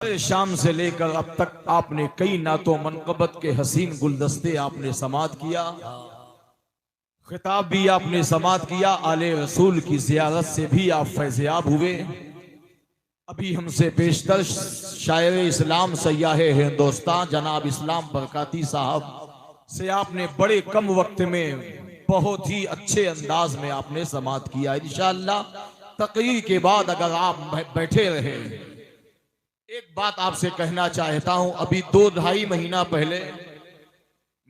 शाम से लेकर अब तक आपने कई नातो मनकबत के हसीन गुलदस्ते आपने समात किया, खिताब भी आपने समात किया, आले रसूल की जियारत से भी आप फैज़याब हुए। अभी हमसे पेशतर शायर इस्लाम सयाह हिंदुस्तान जनाब इस्लाम बरकाती साहब से आपने बड़े कम वक्त में बहुत ही अच्छे अंदाज में आपने समात किया। इंशाअल्लाह तकरीर के बाद अगर आप बैठे रहे, एक बात आपसे कहना चाहता हूं। अभी 2-2.5 महीना पहले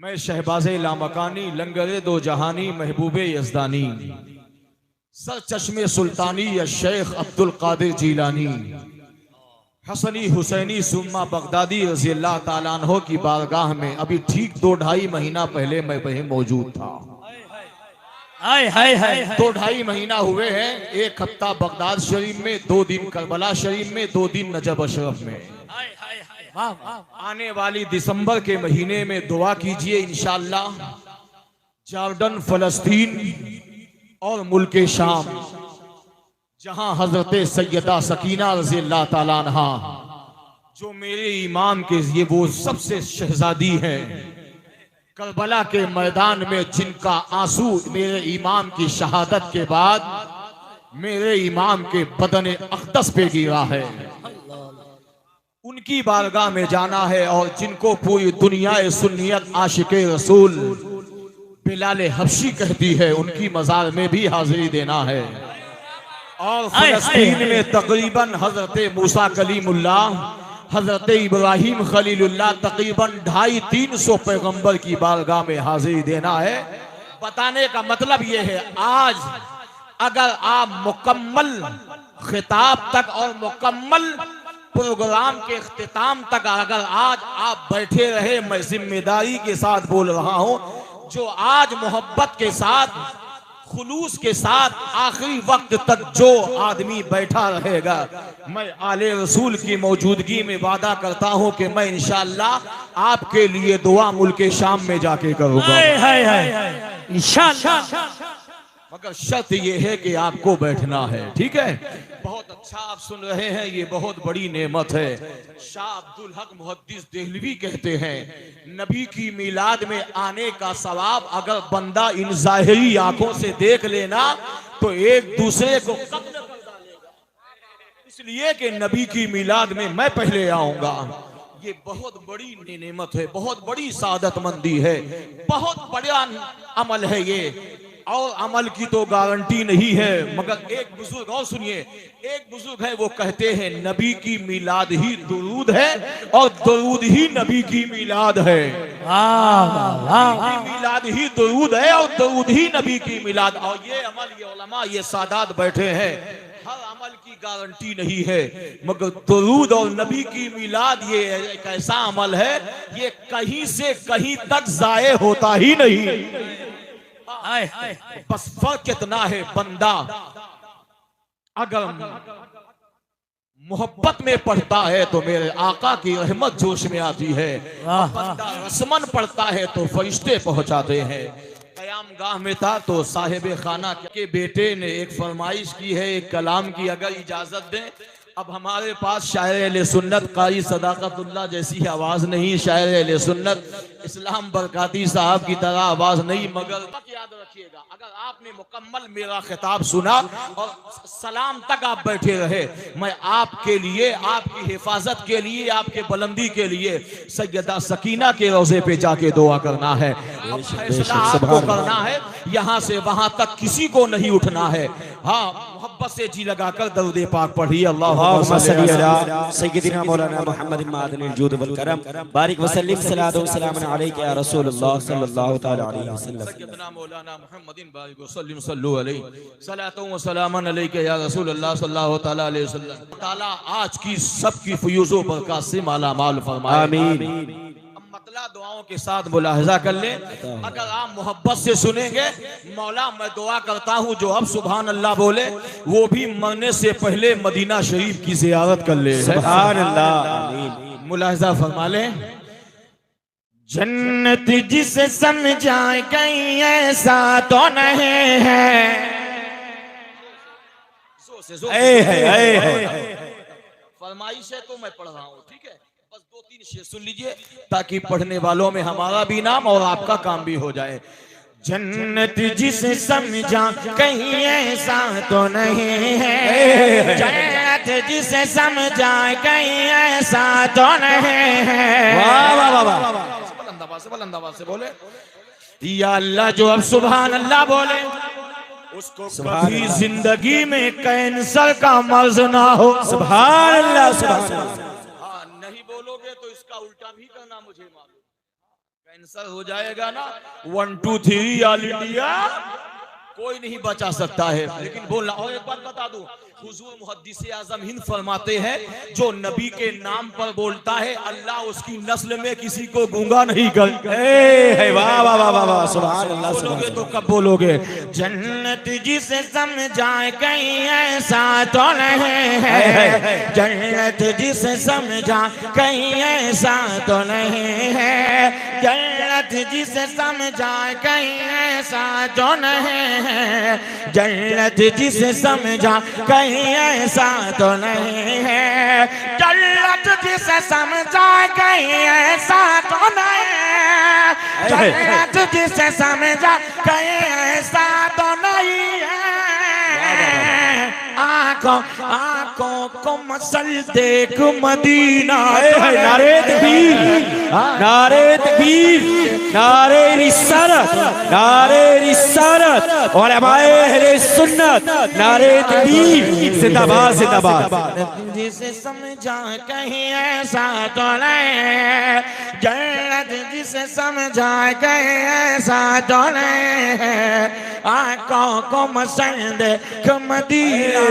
मैं शहबाज़े लामकानी, लंगरे दो जहानी, महबूबे यज़दानी, सर चश्मे सुल्तानी या शेख अब्दुल कादिर जीलानी, हसनी हुसैनी सुम्मा बगदादी रज़ी अल्लाह ताला अन्हो की बारगाह में अभी ठीक 2-2.5 महीना पहले मैं वहीं मौजूद था। 2-2.5 महीना हुए हैं। 1 हफ्ता बगदाद शरीफ में, 2 दिन करबला शरीफ में, 2 दिन नजब अशरफ में। आने वाली दिसंबर के महीने में दुआ कीजिए, इंशाअल्लाह जॉर्डन, फलस्तीन और मुल्क शाम, जहां हजरत सैयदा सकीना रज़ी अल्लाह ताला अन्हा जो मेरे इमाम के ये वो सबसे शहजादी हैं, करबला के मैदान में जिनका आंसू मेरे इमाम की शहादत के बाद मेरे इमाम के बदन अक़दस पे गिरा है, उनकी बारगाह में जाना है। और जिनको पूरी दुनिया सुन्नियत आशिक़े रसूल बिलाल हबशी कहती है, उनकी मज़ार में भी हाजिरी देना है। और फ़लस्तीन में तकरीबन हजरत मूसा कलीमुल्लाह, हजरत इब्राहिम खलीलुल्लाह, तकरीबन 250-300 पैगंबर की बारगाह में हाजिरी देना है। बताने का मतलब यह है, आज अगर आप मुकम्मल खिताब तक और मुकम्मल प्रोग्राम के इख्तिताम तक अगर आज आप बैठे रहे, मैं जिम्मेदारी के साथ बोल रहा हूं, जो आज मोहब्बत के साथ, खुलूस के साथ आखिरी वक्त तक जो आदमी बैठा रहेगा, मैं आले रसूल की मौजूदगी में वादा करता हूं कि मैं इंशाअल्लाह आपके लिए दुआ मुल्क शाम में जाके करूंगा इंशाअल्लाह। मगर शर्त यह है कि आपको बैठना है, ठीक है? बहुत अच्छा आप सुन रहे हैं, ये बहुत बड़ी नेमत है। शाह अब्दुल हक मुहद्दिस देहलवी कहते हैं, नबी की मिलाद में आने का सवाब अगर बंदा इन ज़ाहिरी आंखों से देख लेना तो एक दूसरे को कत्ल कर डालेगा, इसलिए कि नबी की मिलाद में मैं पहले आऊंगा। ये बहुत बड़ी नेमत है, बहुत बड़ी सादतमंदी है, बहुत बड़ा अमल है ये। और अमल की तो गारंटी नहीं है, मगर एक बुजुर्ग और सुनिए, एक बुजुर्ग है वो कहते हैं, नबी की मिलाद ही दुरूद है और दुरूद ही नबी की मिलाद है। मिलाद ही दुरूद है और दुरूद ही नबी की मिलाद। और ये अमल, ये उलमा, ये सादात बैठे हैं, हर अमल की गारंटी नहीं है, मगर दुरूद और नबी की मिलाद ये एक ऐसा अमल है, ये कहीं से कहीं तक जाये होता ही नहीं। बस फर्क कितना है, बंदा अगर मोहब्बत में पढ़ता है तो मेरे आका की रहमत जोश में आती है, बंदा रस्मन पढ़ता है तो फरिश्ते पहुंचाते हैं। कयाम गाह में था तो साहिब खाना के बेटे ने एक फरमाइश की है, एक कलाम की, अगर इजाजत दें। अब हमारे पास शायर अहले सुन्नत कारी सदाकतुल्लाह जैसी आवाज नहीं, शायर अहले सुन्नत इस्लाम बरकाती साहब की तरह आवाज नहीं, मगर याद रखिएगा, अगर आपने मुकम्मल मेरा खिताब सुना और सलाम तक आप बैठे रहे, मैं आपके लिए, आपकी हिफाजत के लिए, आपके बुलंदी के लिए सैयदा सकीना के रोजे पे जाके दुआ करना है। अब फैसला आपको करना है, यहाँ से वहां तक किसी को नहीं उठना है। हाँ, मोहब्बत से जी लगाकर दरूद पाक पढ़िए। अल्लाह सय्यदिना मौलाना मुहम्मद मादनिल जूद वल करम बारिक वसल्लिम सलातो सलाम अलैका या रसूलुल्लाह सल्लल्लाहु तआला अलैहि वसल्लम। सय्यदना मौलाना मुहम्मदिन बारिक वसल्लिम सल्लु अलैहि सलातो व सलामन अलैका या रसूलुल्लाह सल्लल्लाहु तआला अलैहि वसल्लम। ताला आज की सबकी फयूज़ व बरकत से माला माल फरमाए, आमीन। मतला दुआओं के साथ मुलाहजा कर ले। अगर आप मोहब्बत से सुनेंगे, मौला मैं दुआ करता हूँ जो अब सुभान अल्लाह बोले वो भी मरने से पहले मदीना शरीफ की जियारत कर ले। सुभान अल्लाह। मुलाहजा फरमा ले। जन्नत जिसे समझा गई ऐसा तो नहीं है, फरमाइश है तो मैं पढ़ रहा हूँ, ठीक है। बस 2-3 शेर सुन लीजिए ताकि पढ़ने वालों में हमारा भी नाम और आपका काम भी हो जाए। जन्नत जिसे समझा कहीं ऐसा तो नहीं है, जन्नत जिसे समझा कहीं ऐसा तो नहीं है। वाह वाह वाह वाह। बुलंद आवाज से बोले या अल्लाह। जो अब सुभान अल्लाह बोले उसको कभी जिंदगी में कैंसर का मर्ज ना हो। सुभान अल्लाह सुभान अल्लाह। हाँ, नहीं बोलोगे तो इसका उल्टा भी करना मुझे मालूम। कैंसर हो जाएगा ना 1 2 3 ऑल इंडिया, कोई नहीं बचा सकता है। लेकिन बोलना। और एक बात बता दूं, हुजूर मुहद्दिस आजम हिंद फरमाते हैं जो नबी के नाम पर बोलता है अल्लाह उसकी नस्ल में किसी को गूंगा नहीं करता। वाह वाह वाह वाह सुभान अल्लाह। बोलोगे तो कब बोलोगे? जन्नत जिसे समझाए कहीं ऐसा तो नहीं है, जन्नत जिसे समझा कहीं ऐसा तो नहीं है, जन्नत जिसे समझाए कहीं ऐसा तो नहीं है, जन्नत जिसे समझा कहीं ऐसा तो नहीं है, जन्नत जिसे समझा कहीं ऐसा तो नहीं है, जन्नत जिसे समझा कहीं ऐसा तो नहीं है। आंखों को मसल देख मदीना। नारे तकबीर, नारे तकबीर, नारे रिसालत, नारे रिसालत और हमारे अहले सुन्नत, नारे तकबीर, जिंदाबाद जिंदाबाद। जिसे समझा कहीं ऐसा तो नहीं, जन्नत जिसे समझा कहीं ऐसा तो नहीं, आंखों को मसल देख मदीना।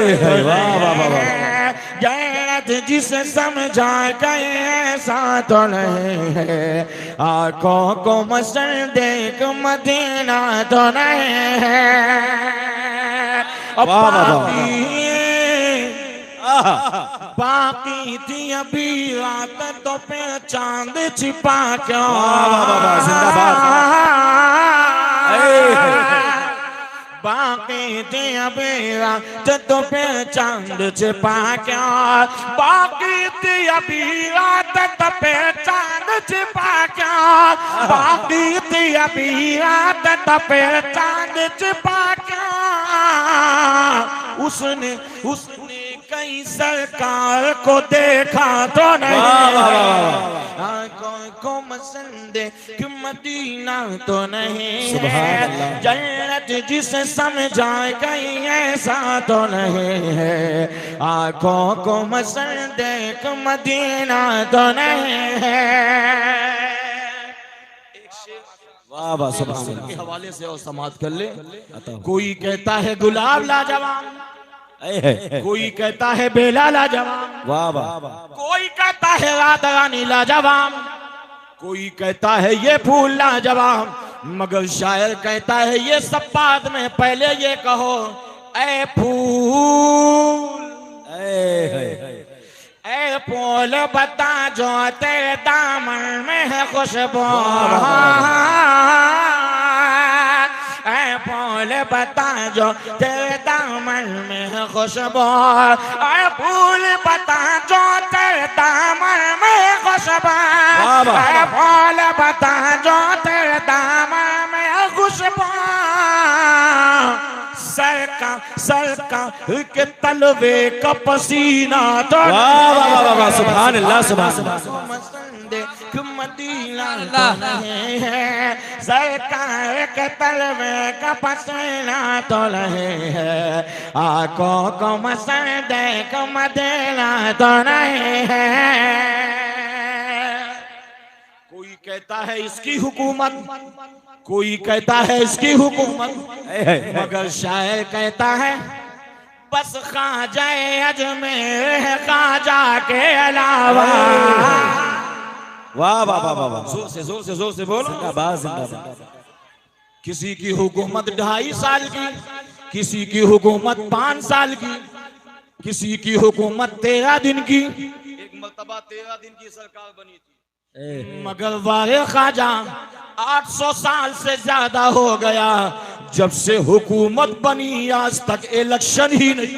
जन्नत जिसे समझा कहीं ऐसा तो नहीं है, आंखों को मसल देख मदीना तो नहीं है। बाकी थी अभी रात तो पे चांद छिपा क्यों। बाकी थी अभी रात तो पे चांद छिपा क्यों, बाकी थी अभी रात तो पे चांद छिपा क्यों, बाकी थी अभी रात तो पे चांद छिपा क्यों। उसने कहीं सरकार को देखा तो नहीं, आंखों को मसंदे कि मदीना तो नहीं है, जन्नत जिसे समझाए कहीं ऐसा तो नहीं है, आंखों को मसंदे कि मदीना तो नहीं है। वाह वाह सुभान अल्लाह के हवाले से और समाप्त कर ले। कोई कहता है गुलाब लाजवाब, कोई कहता है बेला लाजवाब, वाह वाह, कोई कहता है रात रानी लाजवाब, कोई कहता है ये फूल लाजवाब, मगर शायर कहता है ये सब बाद में, पहले ये कहो ऐ फूल, ऐ फूल बता जो तेरे दामन में है खुशबू, ऐ फूल बता जो तेरे दामन में है खुशबू, ऐ फूल बता जो तेरे दामन में है खुशबू, ऐ फूल बता जो तेरे दामन में है खुशबू। सरका के तलवे का पसीना तो सुभान अल्लाह सुभान अल्लाह। मदीना तो नहीं है, सरकार के तलवे का पसीना तो नहीं है, आंखों को मसल देख मदीना तो नहीं है। कोई कहता है इसकी हुकूमत, कोई कहता है इसकी हुकूमत, मगर शायर कहता है बस ख्वाजा अजमेर है ख्वाजा के अलावा। वाह वाह वाह वाह, जोर से बोलो। जिंदाबाद जिंदाबाद। किसी की हुकूमत 2.5 साल की, किसी की हुकूमत 5 साल की, किसी की हुकूमत 13 दिन की। एक मर्तबा 13 दिन की सरकार बनी थी, मगर वारे ख्वाजा 800 साल से ज्यादा हो गया जब से हुकूमत बनी, आज तक इलेक्शन ही नहीं।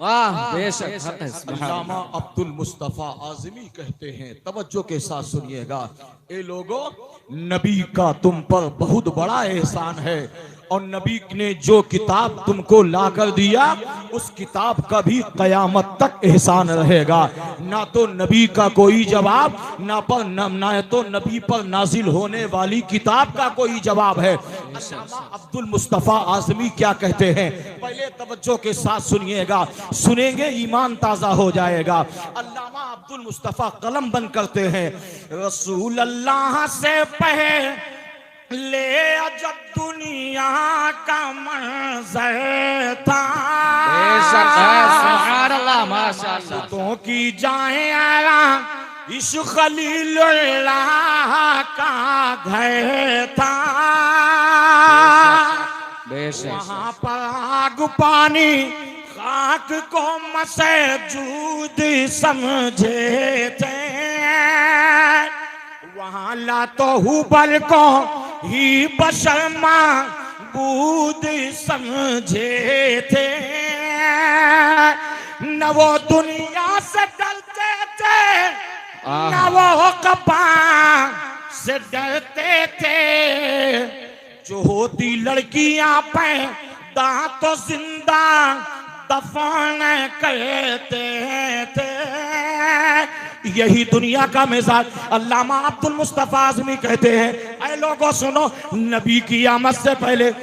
वाह बेशक हक है। अल्लामा अब्दुल मुस्तफा आज़मी कहते हैं, तवज्जो के साथ सुनिएगा, ए लोगों, नबी का तुम पर बहुत बड़ा एहसान है और नबी ने जो किताब तुमको लाकर दिया उस किताब का भी कयामत तक एहसान रहेगा। ना तो नबी का कोई जवाब, ना तो नबी पर नाजिल होने वाली किताब का कोई जवाब है। अल्लामा अब्दुल मुस्तफा आज़मी क्या कहते हैं, पहले तवज्जो के साथ सुनिएगा, सुनेंगे ईमान ताजा हो जाएगा। अल्लामा अब्दुल मुस्तफा कलम बंद करते हैं, रसूल अल्लाह से पहले जब दुनिया का मंजर था, बेशक है, सुभान अल्लाह, माशाअल्लाह। तो की जाए आला इस खलीलुल्लाह का घर था, बेशक वहाँ पर आग पानी खाक को मसजूद समझे थे, वहाँ ला तो हुबल को ही बशर माबूद समझे थे, न वो दुनिया से डरते थे न वो कबा से डरते थे, जो होती लड़कियां पैदा तो जिंदा दफन करते थे। यही दुनिया का मिजाज। अल्लामा अब्दुल मुस्तफा आज़मी कहते हैं, ऐ लोगों सुनो, नबी की आमद से पहले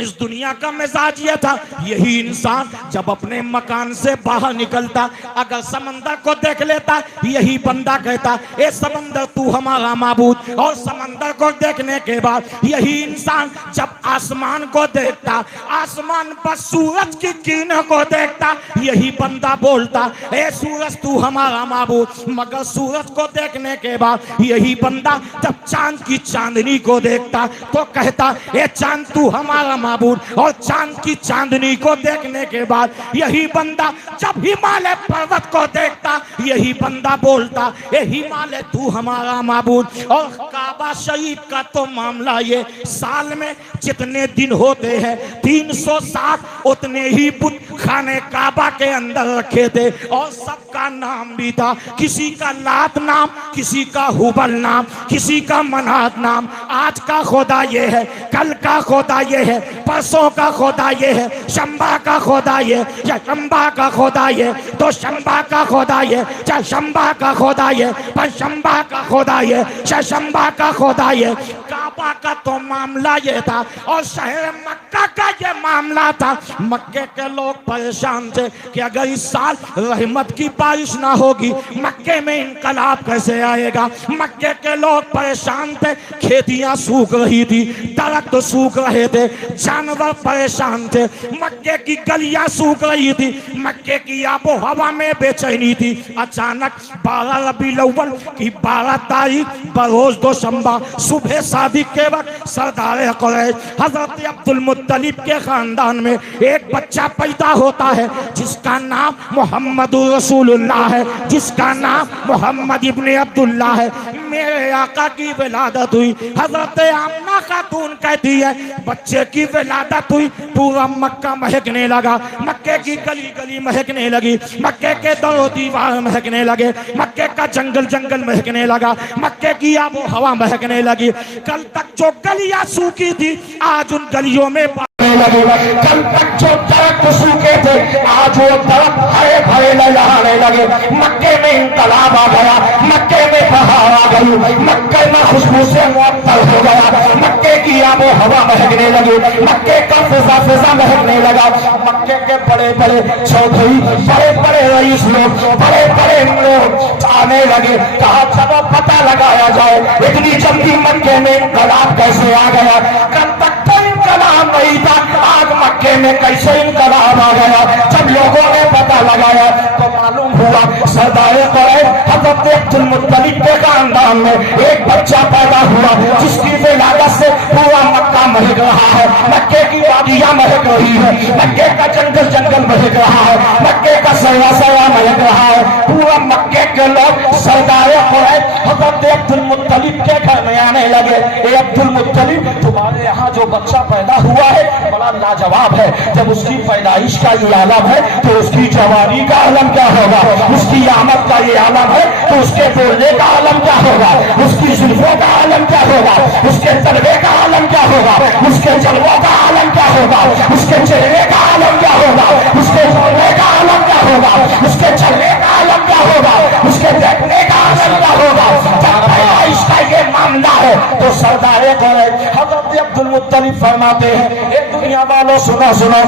इस दुनिया का मिजाज ये था, यही इंसान जब अपने मकान से बाहर निकलता, अगर समंदर को देख लेता, यही बंदा कहता, ए समंदर तू हमारा माबूद, और समंदर को देखने के बाद यही इंसान जब आसमान को देखता, आसमान पर सूरज की किरणों को देखता, यही बंदा बोलता, ए सूरज तू हमारा माबूद। मगर सूरज को देखने के बाद यही बंदा जब चांद की चांदनी को देखता तो कहता, ए चांद तू हमारा माबूद। और चांद की चांदनी को देखने के बाद यही बंदा जब हिमालय पर्वत को देखता, यही बंदा बोलता, ए हिमालय तू हमारा माबूद। और काबा शरीफ का तो मामला ये, साल में जितने दिन होते हैं 360 उतने ही बुत खाने काबा के अंदर रखे थे, और सबका नाम भी था, किसी का लात नाम, किसी का हुबल नाम, किसी का मनात नाम। आज का खुदा ये है, कल का खुदा ये है, परसों का खुदा ये है, शंबा का खुदा ये, या शंबा का खुदा ये, तो शंबा का खुदा ये, चाहे शंबा का खुदा ये, पर शंबा का खुदा ये, चाहे शंबा का खुदा ये। काबा का तो मामला ये था, और शहर मक्का का ये मामला था। मक्के के लोग परेशान थे कि अगर इस साल रहमत की बारिश ना होगी, मक्के में इनकलाब कैसे आएगा। मक्के के लोग परेशान थे, खेतियां सूख रही थी, दरख्त सूख रहे थे, जानवर परेशान थे, मक्के की गलियां सूख रही थी, मक्के की आबो हवा में बेचैनी थी। अचानक 12 रबीउल अव्वल की 12 तारीख बरोज दोशंबा सुबह शादी के वक्त सरदार कुरैश हजरत अब्दुल मुत्तलिब के खानदान में एक बच्चा पैदा होता है जिसका नाम मोहम्मद रसूलुल्लाह है, जिसका नाम मोहम्मद इब्ने अब्दुल्लाह है। मेरे आका की विलादत हुई, हजरत आमना खातून कहती है बच्चे की विलादत हुई, पूरा मक्का महकने लगा, मक्के की गली गली महकने लगी, मक्के के दरो दीवार महकने लगे, मक्के का जंगल जंगल महकने लगा, मक्के की आबो हवा महकने लगी। कल तक जो गलियां सूखी थी आज उन गलियों में लगे, कल तक जो दरख्त सूखे थे आज वो दरख्त हरे भरे लहराने लगे। मक्के में इंकलाब आ गया, मक्के में बहार आ गई, मक्के में खुशबू से मुअत्तर हो गया, मक्के की आबो हवा महकने लगी, मक्के का फिजा फिजा महकने लगा। मक्के के बड़े बड़े चौधरी, बड़े बड़े रईस लोग, बड़े बड़े लोग आने लगे, कहा चलो पता लगाया जाए इतनी जल्दी मक्के में इंकलाब कैसे आ गया। कल तक तो इंकलाब नहीं था, आज मक्के में कैसे इंकलाब आ गया। जब लोगों ने पता लगाया तो मालूम हुआ सरदार कुरैश हज़रत अब्दुल मुत्तलिब के खानदान में एक बच्चा पैदा हुआ जिसकी विलादत से पूरा मक्का महक रहा है, मक्के की वादियां महक रही है, मक्के का जंगल जंगल महक रहा है, मक्के का सया सया महक रहा है। पूरा मक्के के लोग सरदार कुरैश हज़रत अब्दुल मुत्तलिब के घर में आने लगे। ए अब्दुल मुत्तलिब, तुम्हारे यहाँ जो बच्चा पैदा हुआ है बड़ा लाजवाब है। जब उसकी पैदाइश का ये आलम है तो उसकी जवानी का आलम क्या होगा, उसकी आमद का ये आलम है तो उसके बोलने का आलम क्या होगा, उसकी जुल्फों का आलम क्या होगा, उसके तलवे का आलम क्या होगा, उसके जलवों का आलम क्या होगा, उसके चेहरे का आलम क्या होगा, उसके बोलने का आलम क्या होगा, उसके चलने का आलम क्या होगा, उसके देखने का आलम क्या होगा। जब पैदाइश का ये मामला है तो सरदार हज़रत अब्दुल मुत्तलिब फरमाते हैं, ए दुनिया वालों सुनो सुनो,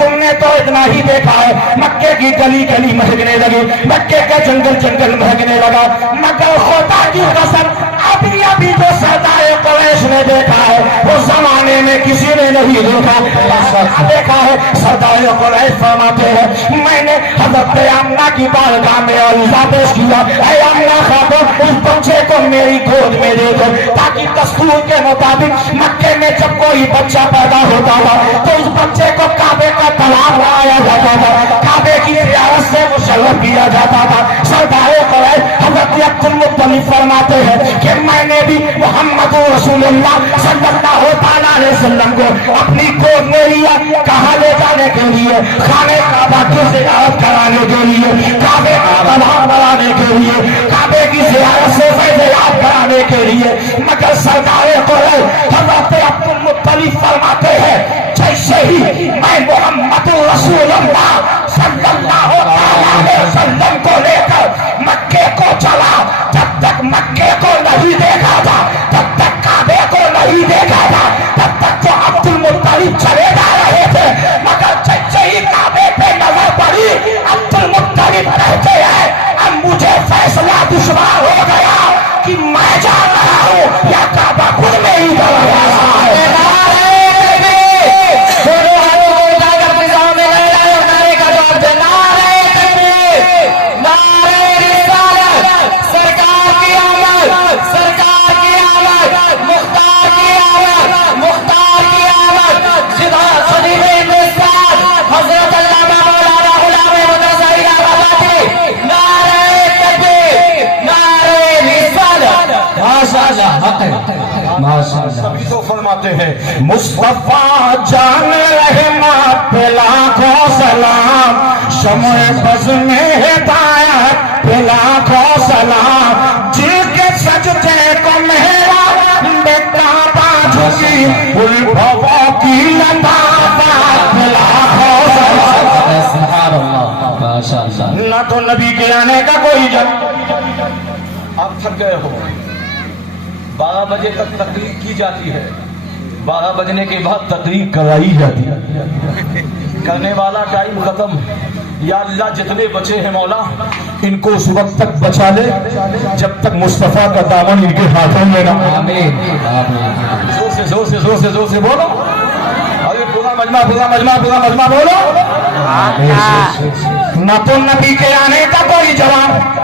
तुमने तो इतना ही देखा है, मक्के की गली गली महकने लगी, मक्के का जंगल जंगल महकने लगा, मगर खुदा की कसम अभी अभी जो सरदार कुरैश ने देखा है वो जमाने में किसी ने नहीं देखा है। सरदार कुरैश फरमाते हैं, मैंने हज़रत आमना की बारगाह में अर्ज़ा पेश किया, ऐ आमना खातून, इस बच्चे को मेरी गोद में दे दो, ताकि दस्तूर के मुताबिक मक्के में जब कोई बच्चा पैदा होता था तो उस बच्चे को काबे का तलाब लगाया जाता था, काबे की ज़ियारत से मुशर्रफ किया जाता था। सरदार कुरैश हज़रत अब्दुल मुत्तलिब फरमाते हैं कि मैंने भी मोहम्मद रसूलुल्लाह सल्लल्लाहु अलैहि वसल्लम को अपनी गोद में लिया, कहाँ ले जाने के लिए, खाने काबा की ज़ियारत कराने के लिए, काबे का तलाब बनाने के लिए, काबे की ज़ियारत से फैज़याब कराने के लिए। मगर सरदार कुरैश हज़रत अब्दुल मुत्तलिब फरमाते हैं, जैसे ही मैं मोहम्मद रसूलुल्लाह सल्लल्लाहु अलैहि वसल्लम को लेकर मक्के को चला, जब तक मक्के को नहीं देखा था, तब तक काबे को नहीं देखा था, तब तक तो अब्दुल मुत्तलिब चले जा रहे थे। मगर जैसे ही काबे पे नजर पड़ी, अब्दुल मुत्तलिब कहते हैं, अब मुझे फैसला दुश्वार हो गया कि मैं जा रहा हूँ या काबा खुद में ही जा रहा है। सभी तो फरमाते हैं, मुस्तफा जान रहमा पे लाखों सलाम, शम्ए बज़ में हिदायत पे लाखों सलाम, जिनके सजदे को मेरा बेटा बाझी उल्फों की लताफत पे लाखों सलाम। ना तो नबी के आने का कोई आप थक गए हो, 12 बजे तक तकरीर की जाती है, 12 बजने के बाद तकरीर कराई जाती है, करने वाला टाइम खत्म। या अल्लाह जितने बचे हैं मौला इनको उस वक्त तक बचा ले जब तक मुस्तफा का दामन इनके हाथों में ना। आमीन। जोर से जोर से जोर से जोर से बोलो, अरे पूरा मजमा पूरा मजमा पूरा मजमा बोलो। ना तो नबी के आने का कोई जवाब।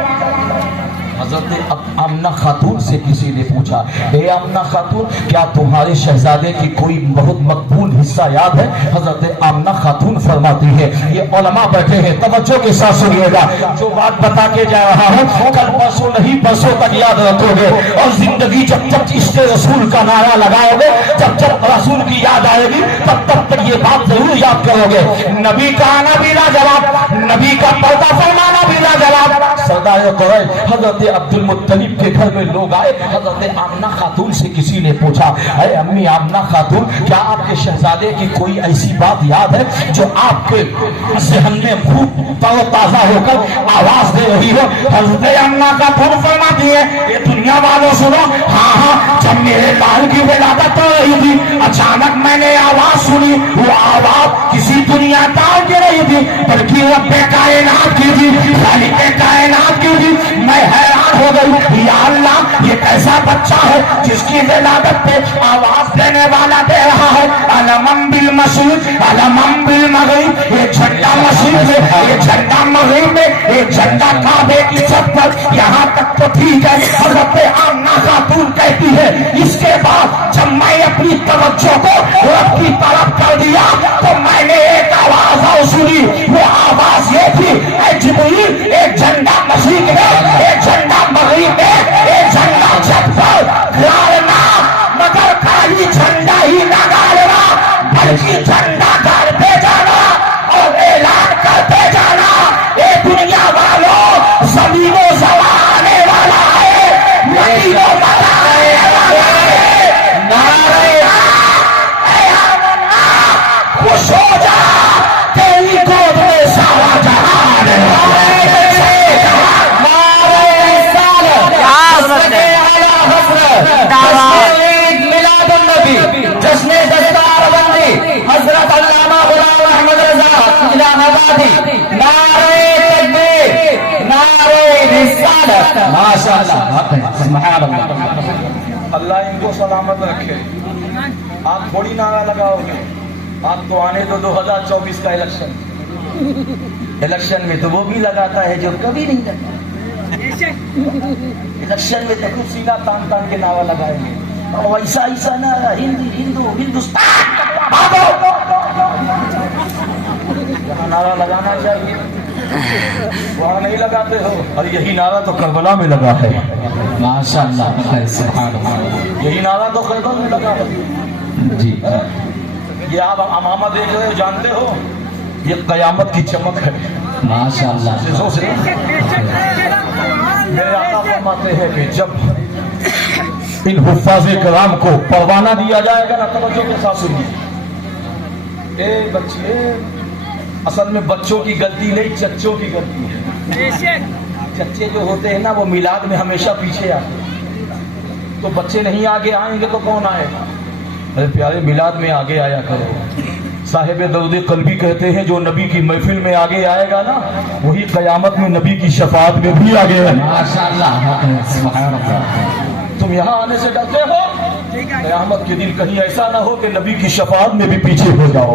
हजरत आमना खातून से किसी ने पूछा, ए आमना खातून, क्या तुम्हारे शहजादे की कोई बहुत मकबूल हिस्सा याद है? हजरत आमना खातून फरमाती है, ये उलमा बैठे हैं, तवज्जो के साथ सुनिएगा, जो बात बता के जा रहा हूँ कल परसों नहीं परसों तक याद रखोगे, और जिंदगी जब तक इश्क़ रसूल का नारा लगाओगे, जब जब रसूल की याद आएगी तब तक ये बात जरूर याद करोगे। नबी का आना भी लाजवाब, नबी का पर्दा फरमाना भी लाजवाब। सरदार कुरैश हजरत अब्दुल मुत्तलिब के घर में लोग आए, हजरत आमना खातून से किसी ने पूछा, अरे अम्मी आमना खातून, क्या आपके शहजादे की कोई ऐसी बात याद है जो आपके ज़हन में खूब तरोताजा होकर आवाज दे रही हो? हजरत आमना खातून फरमाती है, ये दुनिया वालों सुनो, हाँ हाँ, जब मेरे लाल की विलादत हो रही थी अचानक मैंने आवाज सुनी, वो आवाज किसी दुनियादार की नहीं थी बल्कि रब्बे कायनात की थी, खालिक़े कायनात की थी। मैं हैरान हो गई, या अल्लाह ये कैसा बच्चा है जिसकी विलादत पे आवाज देने वाला दे रहा है? अलमम बिल मशरिक़ अलमम बिल मग़रिब, ये झंडा मशरिक़ में, ये झंडा मग़रिब में, ये झंडा काबे की छत पर, यहाँ तक तो ठीक है। हज़रत आमना खातून कहती है, इसके बाद जब मैं अपनी तवज्जो को रब की तरफ कर दिया तो मैंने एक आवाज और सुनी। वो आवाज ये थी, ऐ जिब्रील, एक झंडा मशरिक में, एक झंडा मगरिब में, एक झंडा छत पर गाड़ना, मगर खाली झंडा ही न गाड़ना, बल्कि झंडा गाड़ते जाना और ऐलान करते जाना, ये दुनिया वालों, जमीनों जवा आने वाला है, मदीनों वाला आने वाला है। नारे खुश हो जा, तेरी गोद में सारा जहान है। जश्न दस्तारबंदी हजरत अल्लामा गुलाम अहमद रजा इलाहाबादी, नारे तकबीर, नारे रिसालत। माशाअल्लाह, सुभान अल्लाह। अल्लाह इनको सलामत रखे। आप थोड़ी नारा लगाओगे, आप तो आने दो 2024 का इलेक्शन में तो वो भी लगाता है जो कभी नहीं लगता। इलेक्शन में तो कुछ सीना तान तान के नारा लगाएंगे, वैसा ऐसा नारा हिंदी हिंदू हिंदुस्तान यहाँ नारा लगाना चाहिए, वहाँ नहीं लगाते हो। और यही नारा तो करबला में लगा है। माशाअल्लाह, यही नारा तो करबला में लगा है जी। ये आप अमामा देख रहे हो, जानते हो, ये कयामत की चमक है। माशाअल्लाह, मेरे आका फरमाते हैं कि जब इन हुफ्फाज़े कराम को परवाना दिया जाएगा ना, तवज्जो के साथ सुनिए। ए बच्चे, असल में बच्चों की गलती नहीं, चच्चों की गलती है। चच्चे जो होते हैं ना, वो मिलाद में हमेशा पीछे आते, तो बच्चे नहीं आगे आएंगे तो कौन आएगा? अरे प्यारे, मिलाद में आगे आया करो। साहिब दर्द कल्बी कहते हैं, जो नबी की महफिल में आगे आएगा ना, वही कयामत में नबी की शफाअत में भी आगे है। माशाअल्लाह, सुभान अल्लाह। तुम यहाँ आने से डरते हो, कयामत के दिन कहीं ऐसा ना हो कि नबी की शफाअत में भी पीछे हो जाओ।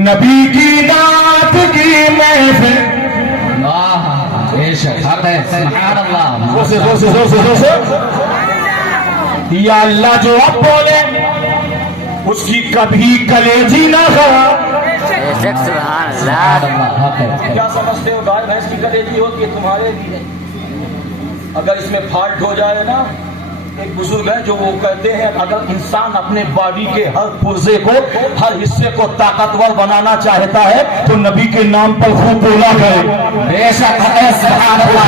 नबी की नात की महफिल, वाह, बेशक हक है, सुभान अल्लाह। जोर से या अल्लाह जो अब बोले उसकी कभी कलेजी ना खरा। क्या समझते हो, गाय भैंस की कलेजी होती है, तुम्हारे भी है। अगर इसमें फॉल्ट हो जाए ना, एक बुजुर्ग है जो वो कहते हैं, अगर इंसान अपने बॉडी के हर पुर्जे को, हर हिस्से को ताकतवर बनाना चाहता है तो नबी के नाम पर खूब बोला करे। बेशक है, सुभान अल्लाह।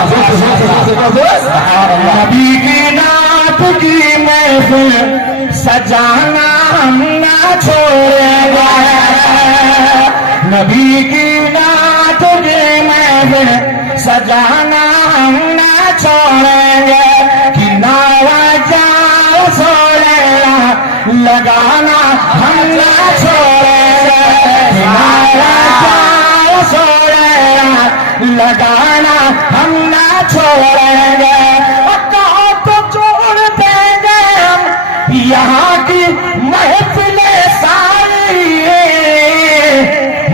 नबी की नात की महफिल सजाना हम ना छोड़ेगा, नबी की नात की महफिल सजाना हम ना छोड़ेंगे, कि नारा जाओ छोड़ेगा लगाना हम ना छोड़ेंगे, नारा जाओ छोड़ेगा लगाना हम ना छोड़ेंगे। कहो तो छोड़ देंगे हम यहाँ की महफिलें सारी,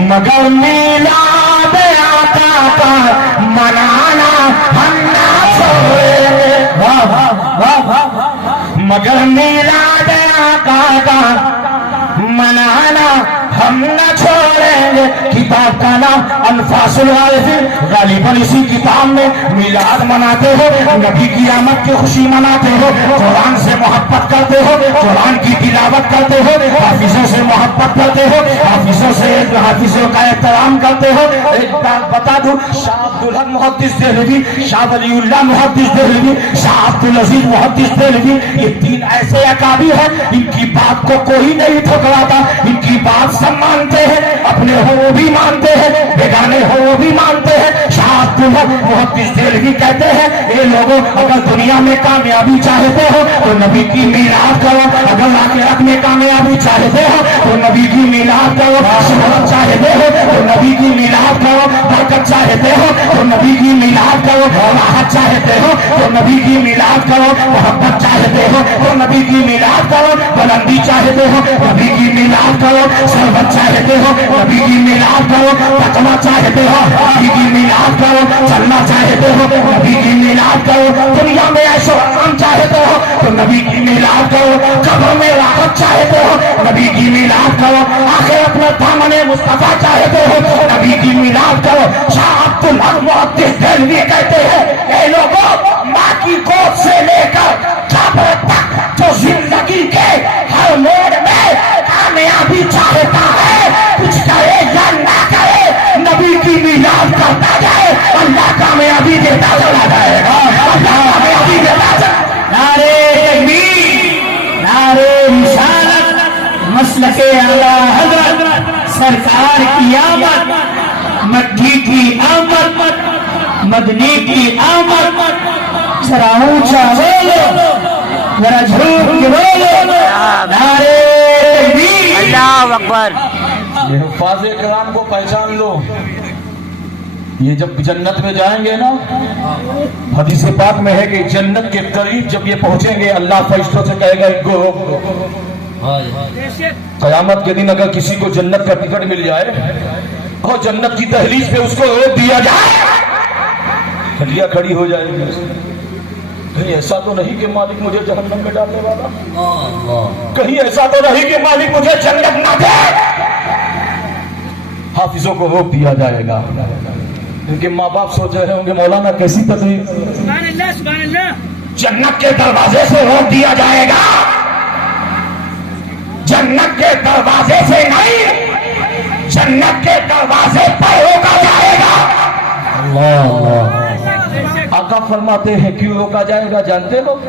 मगर मिलाद आका का मनाना हम ना छोड़ेंगे, मगर मिलाद आका का मनाना हम न छोड़ेंगे। किताब का नाम अनफासुल वारिसिन, गालिबन इसी किताब में मिलाद मनाते हो, नबी की आमद की खुशी मनाते हो, कुरान से मोहब्बत करते हो, कुरान की तिलावत करते हो, हाफिजों से मोहब्बत करते हो, हाफिजों का एहतराम करते हो। एक बात बता दूं, शाह अब्दुल हक मुहद्दिस देहलवी, शाह वलीउल्लाह मुहद्दिस देहलवी, शाह अब्दुल अजीज मुहद्दिस देहलवी, ये तीन ऐसे अकाबी हैं, इनकी बात को कोई नहीं ठुकराता, इनकी बात सब मानते हैं, अपने हो वो भी मानते हैं, बेगाने हो वो भी मानते हैं। शाह अब्दुल हक मुहद्दिस देहलवी कहते हैं, ये लोगों, अगर दुनिया में कामयाबी चाहते हो तो नबी की मीलाद करो, अगर आखिरत में कामयाबी चाहते हो तो नबी की मीलाद करो, शोहरत चाहते हो तो नबी की मीलाद करो, बरकत चाहते हो तो नबी की मीलाद करो, राहत चाहते हो तो नबी की मीलाद करो, मोहब्बत चाहते हो तो नबी की मीलाद करो, बुलंदी चाहते हो नबी की मीलाद करो, सरबत चाहते हो नबी की मीलाद करो, तकवा चाहते हो नबी की मीलाद करो, चलना चाहते हो नबी की मिलाद करो, कब्र में राहत चाहे तो नबी की मिलाद करो, आखिरत में दामने मुस्तफा चाहे तो नबी की मिलाद करो। शाह अब्दुल हक मुहद्दिस देलवी कहते हैं, ए लोगों, माँ की गोद से लेकर कब्र तक जो जिंदगी के हर मोड़ में कामयाबी चाहता है, कुछ करे या ना करे, नबी की मिलाद करता जाए, अल्लाह कामयाबी देता चला जाएगा, अल्लाह कामयाबी देता चला। नारे तकबीर, नारे रिसालत, मसलके आला हज़रत, सरकार की आमद, मक्की की आमद, मदनी की आमद। जरा ऊंचा बोलो, जरा झूम के बोलो, नारे तकबीर, अल्लाहु अकबर। ये हुफ़ाज़ किराम को पहचान लो, ये जब जन्नत में जाएंगे ना, हदीस पाक में है कि जन्नत के करीब जब ये पहुंचेंगे, अल्लाह फरिश्तों से कहेगा इनको रोक दो। क़यामत के दिन अगर किसी को जन्नत का टिकट मिल जाए और जन्नत की दहलीज पे उसको रोक दिया जाए, खलिया खड़ी हो जाएगी। कहीं ऐसा तो नहीं कि मालिक मुझे जहन्नम में डालने वाला, कहीं ऐसा तो नहीं कि मालिक मुझे जन्नत ना दे। हाफिजों को रोक दिया जाएगा, इनके माँ बाप सोच रहे होंगे मौलाना कैसी तकलीफ। जन्नत के दरवाजे से रोक दिया जाएगा, जन्नत के दरवाजे से नहीं, जन्नत के दरवाजे पर रोका जाएगा। अल्लाह आका फरमाते हैं क्यों रोका जाएगा जानते हो?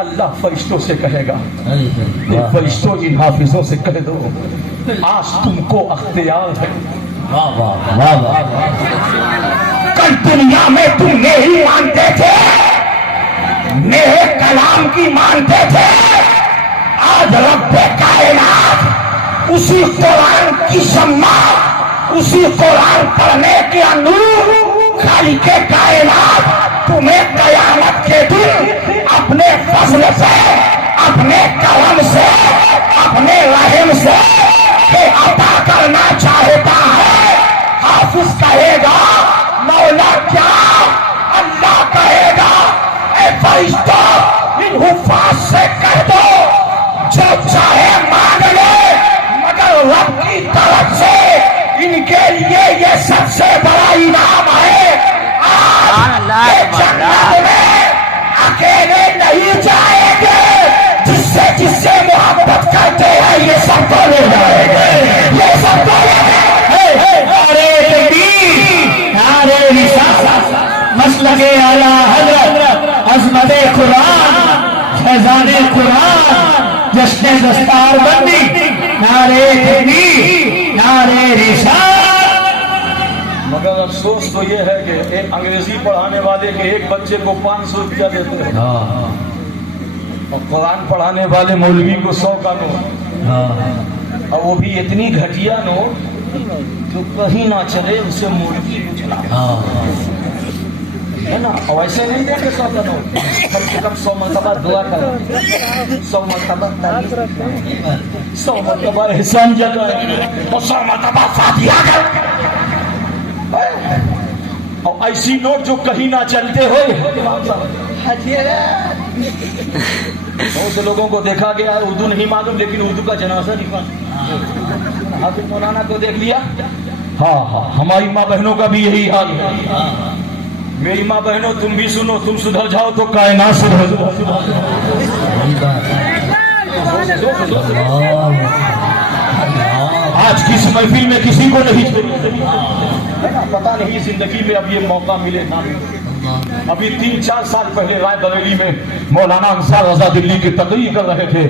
अल्लाह फरिश्तों से कहेगा, फरिश्तों इन हाफिजों से कह दो आज तुमको अख्तियार है। कल दुनिया में तुम नहीं मानते थे, मेरे कलाम की मानते थे, आज रब्बे कायनात उसी कुरान की शम्मा, उसी कुरान पढ़ने के नूर, खालिके कायनात तुम्हें कयामत के दिन अपने फजल से, अपने करम से, अपने रहम से अता करना चाहता है। हाफिज कहेगा मौला क्या, अल्लाह कहेगा ए फरिश्तों इन हुफ़ाज़ से कह दो जो चाहे मांग ले, मगर रब की तरफ से इनके लिए ये सबसे बड़ा इनाम है। जन्नत में अकेले नहीं जाएंगे, जिससे मोहब्बत करते हैं ये सबको ले जाएंगे, ये सबको ले जाएंगे। नारे तकबीर, नारे रिसालत, मसलके आला हज़रत, अज़मते कुरान, फैज़ाने कुरान, जश्न दस्तार बंदी। नारे तकबीर, नारे रिसालत। मगर अफसोस तो ये है कि एक अंग्रेजी पढ़ाने वाले के एक बच्चे को 500 रुपया देते हैं और कुरान पढ़ाने वाले मौलवी को 100 का नोट, और वो भी इतनी घटिया नोट जो कहीं ना चले, उसे मौलवी चला है ना। और ऐसे नहीं देंगे 100 का नोट, कम से कम 100 मरतबा दुआ कर, 100 मरतबा 100 मरतबा एहसान जताए और 100 मरतबा फातिहा कर। और ऐसी नोट जो कहीं ना चलते हो। बहुत से लोगों को देखा गया है उर्दू नहीं मालूम, लेकिन उर्दू का जनाजा नहीं मालूम। हाफिज मौलाना को देख लिया। हाँ हाँ, हमारी माँ बहनों का भी यही हाल है। मेरी माँ बहनों तुम भी सुनो, तुम सुधर जाओ तो कायनात सुधर जाओ। आज की इस महफिल में किसी को नहीं पता नहीं जिंदगी में अब ये मौका मिले ना। अभी 3-4 साल पहले रायबरेली में मौलाना अंसार रजा दिल्ली की तकरीर कर रहे थे,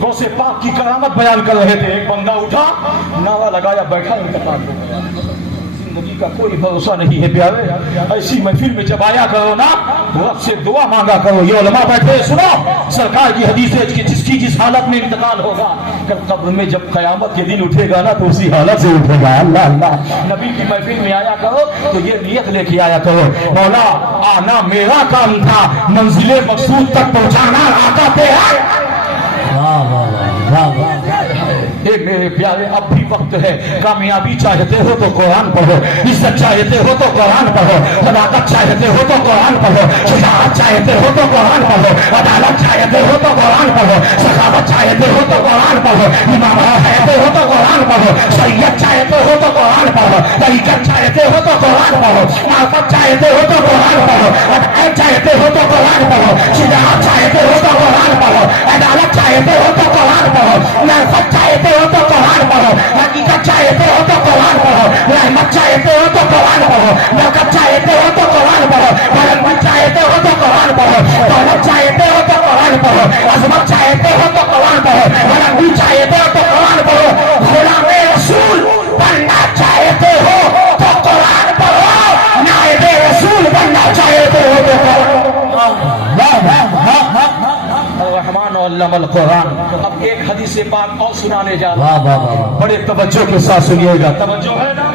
गौसे पाक की करामत बयान कर रहे थे। एक बंदा उठा, नारा लगाया, बैठा, इंतकाल हो गया। जिंदगी का कोई भरोसा नहीं है प्यारे। ऐसी महफिल में जब आया करो ना, रब से दुआ मांगा करो। ये उलमा बैठे सुनो, सरकार की हदीस है कि जिसकी जिस हालत में इंतकाल होगा, कल कब्र में जब कयामत के दिन उठेगा ना तो उसी हालत से उठेगा। अल्लाह अल्लाह। नबी की महफिल में आया करो तो ये नियत लेके आया करो, मौला आना मेरा काम था, मंजिले मकसूद तक पहुंचाना आका पे है। वाह वाह वाह वाह। हे मेरे प्यारे, अब भी वक्त है। कामयाबी चाहते हो तो कुरान पढ़ो, इज्जत चाहते हो तो कुरान पढ़ो, हलाकत चाहते हो तो कुरान पढ़ो, शुजाअत चाहते हो तो कुरान पढ़ो, अदालत चाहते हो तो कुरान पढ़ो, सखावत चाहते हो तो कुरान पढ़ो, इमामत चाहते हो तो कुरान पढ़ो, शरीयत चाहते हो तो कुरान पढ़ो, तरीकत चाहते हो तो कुरान पढ़ो, मार्फत चाहते हो तो कुरान पढ़ो, अदब चाहते हो तो कुरान पढ़ो, शुजाअत चाहते हो तो कुरान पढ़ो, अदालत चाहते हो तो कुरान पढ़ो, मार्फत चाहते हो तो कुरान पढ़ो, हकीकत चाहते हो तो कुरान पढ़ो, रहमत चाहते हो तो कुरान पढ़ो, बरकत चाहते हो तो कुरान पढ़ो, बरकत चाहते हो तो कुरान पढ़ो, दौलत चाहते हो तो कुरान पढ़ो, अजमत चाहते हो तो कुरान पढ़ो, बुलंदी चाहते हो तो कुरान पढ़ो, गुलामे रसूल बनना चाहते हो तो कुरान पढ़ो, नायबे रसूल बनना चाहते हो तो रहमान अल्लमल कुरान। अब एक हदीस पाक और सुनाने जा रहा हूं, बड़े तवज्जो के साथ सुनिएगा। तवज्जो है ना,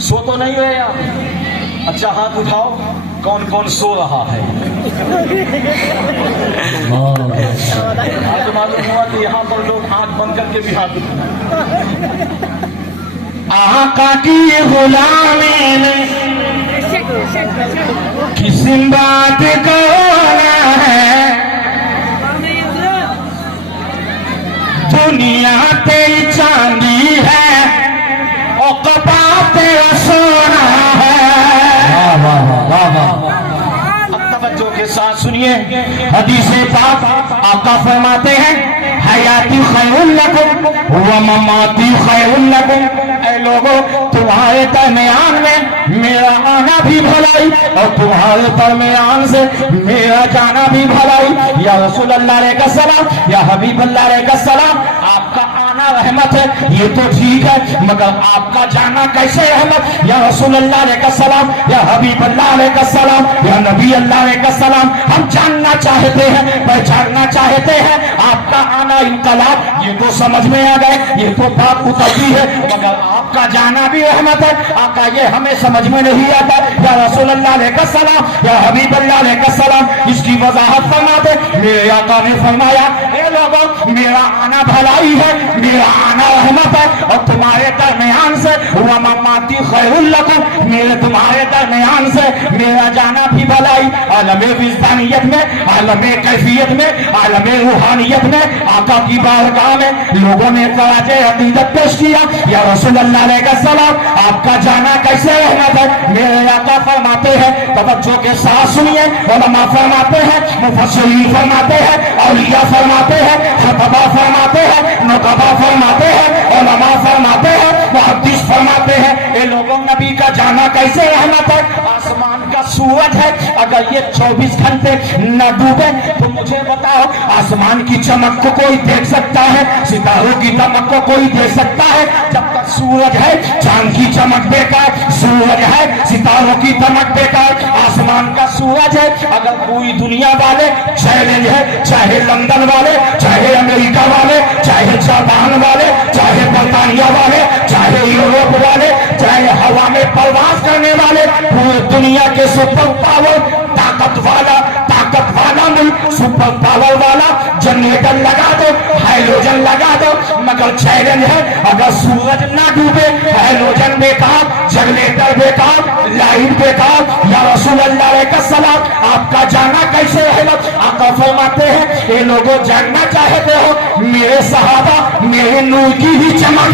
सो तो नहीं है यार? अच्छा हाथ उठाओ, कौन कौन सो रहा है? आज मालूम हुआ कि यहाँ पर लोग आंख बंद करके भी हाथ आका की गुलामी में किसी बात को है, दुनिया तेरी चांदी है और कपा तेरा सोना है। अब तवज्जो के साथ सुनिए हदीस पाक। आका फरमाते हैं हयाती खैरुल लकुम व ममाती खैरुल लकुम। ऐ लोगों, तुम्हारे दरमियान में मेरा आना भी भलाई और तुम्हारे दरमियान से मेरा जाना भी भलाई। या रसूल अल्लाह अलैहि सलाम, या हबीब अल्लाह अलैहि सलाम, आपका आना रहमत है ये तो ठीक है, मगर आपका जाना कैसे रहमत? या रसूल अल्लाह अलैहि सलाम, या हबीब अल्लाह अलैहि सलाम, या नबी अल्लाह अलैहि सलाम, हम जानना चाहते हैं, पहचानना चाहते हैं। आपका आना इनकलाब ये तो समझ में आ गए, ये तो बात उतरती है, मगर आपका जाना भी रहमत है। आका ये हमें समझ में नहीं आता। या रसूल अल्लाह अलैहि सलाम, या हबीब अल्लाह अलैहि सलाम, इसकी वजाहत फरमाते। मेरे आका ने फरमाया, ए लोगों, मेरा आना भलाई है, मेरा आना रहमत है और तुम्हारे दरमियान से हुआ ममाती खैरुल लकुम, मेरे तुम्हारे दरमियान से मेरा जाना भी भलाई। आलमे विजदानियत में, आलमे कैफियत में, आलमे रूहानियत में आका की बारगाह में लोगों ने तराजे अकीदत पेश किया। या रसूल अल्लाह अलैहि सलाम, आपका जाना कैसे रहमत है? मेरे आका फरमाते हैं, तवज्जो के साथ सुनिए, उलमा फरमाते हैं, मुफस्सिरीन फरमाते हैं, औलिया फरमाते हैं, खतबा फरमाते हैं, नुकबा फरमाते हैं, उलमा फरमाते हैं, मुहद्दिस फरमाते हैं, ये लोगों नबी का जाना कैसे रहमत है? आसमान का सूरज है, अगर ये 24 घंटे न डूबे तो मुझे बताओ, आसमान की चमक को कोई देख सकता है? सितारों की चमक को कोई देख सकता है? जब तक सूरज है चांद की चमक बेकार, सूरज है सितारों की चमक बेकार, आसमान का सूरज है। अगर पूरी दुनिया वाले चैलेंज है, चाहे लंदन वाले, चाहे अमेरिका वाले, चाहे जापान वाले, चाहे बर्तानिया वाले, चाहे यूरोप वाले, चाहे हवा में प्रवास करने वाले, पूरी दुनिया के सुपर पावर ताकत वाला मुल्क, सुपर पावर वाला जनरेटर लगा दो, हाइड्रोजन लगा दो, मगर चैलेंज है, अगर सूरज ना डूबे, हाइड्रोजन बेकार, जनरेटर बेकार, लाइट बेकार। या रसूल अल्लाह अलैहि सलाम, आपका जाना कैसे रहेगा? आका फरमाते हैं, ये लोगों जानना चाहते हो, मेरे सहाबा मेरे नूर की ही चमक,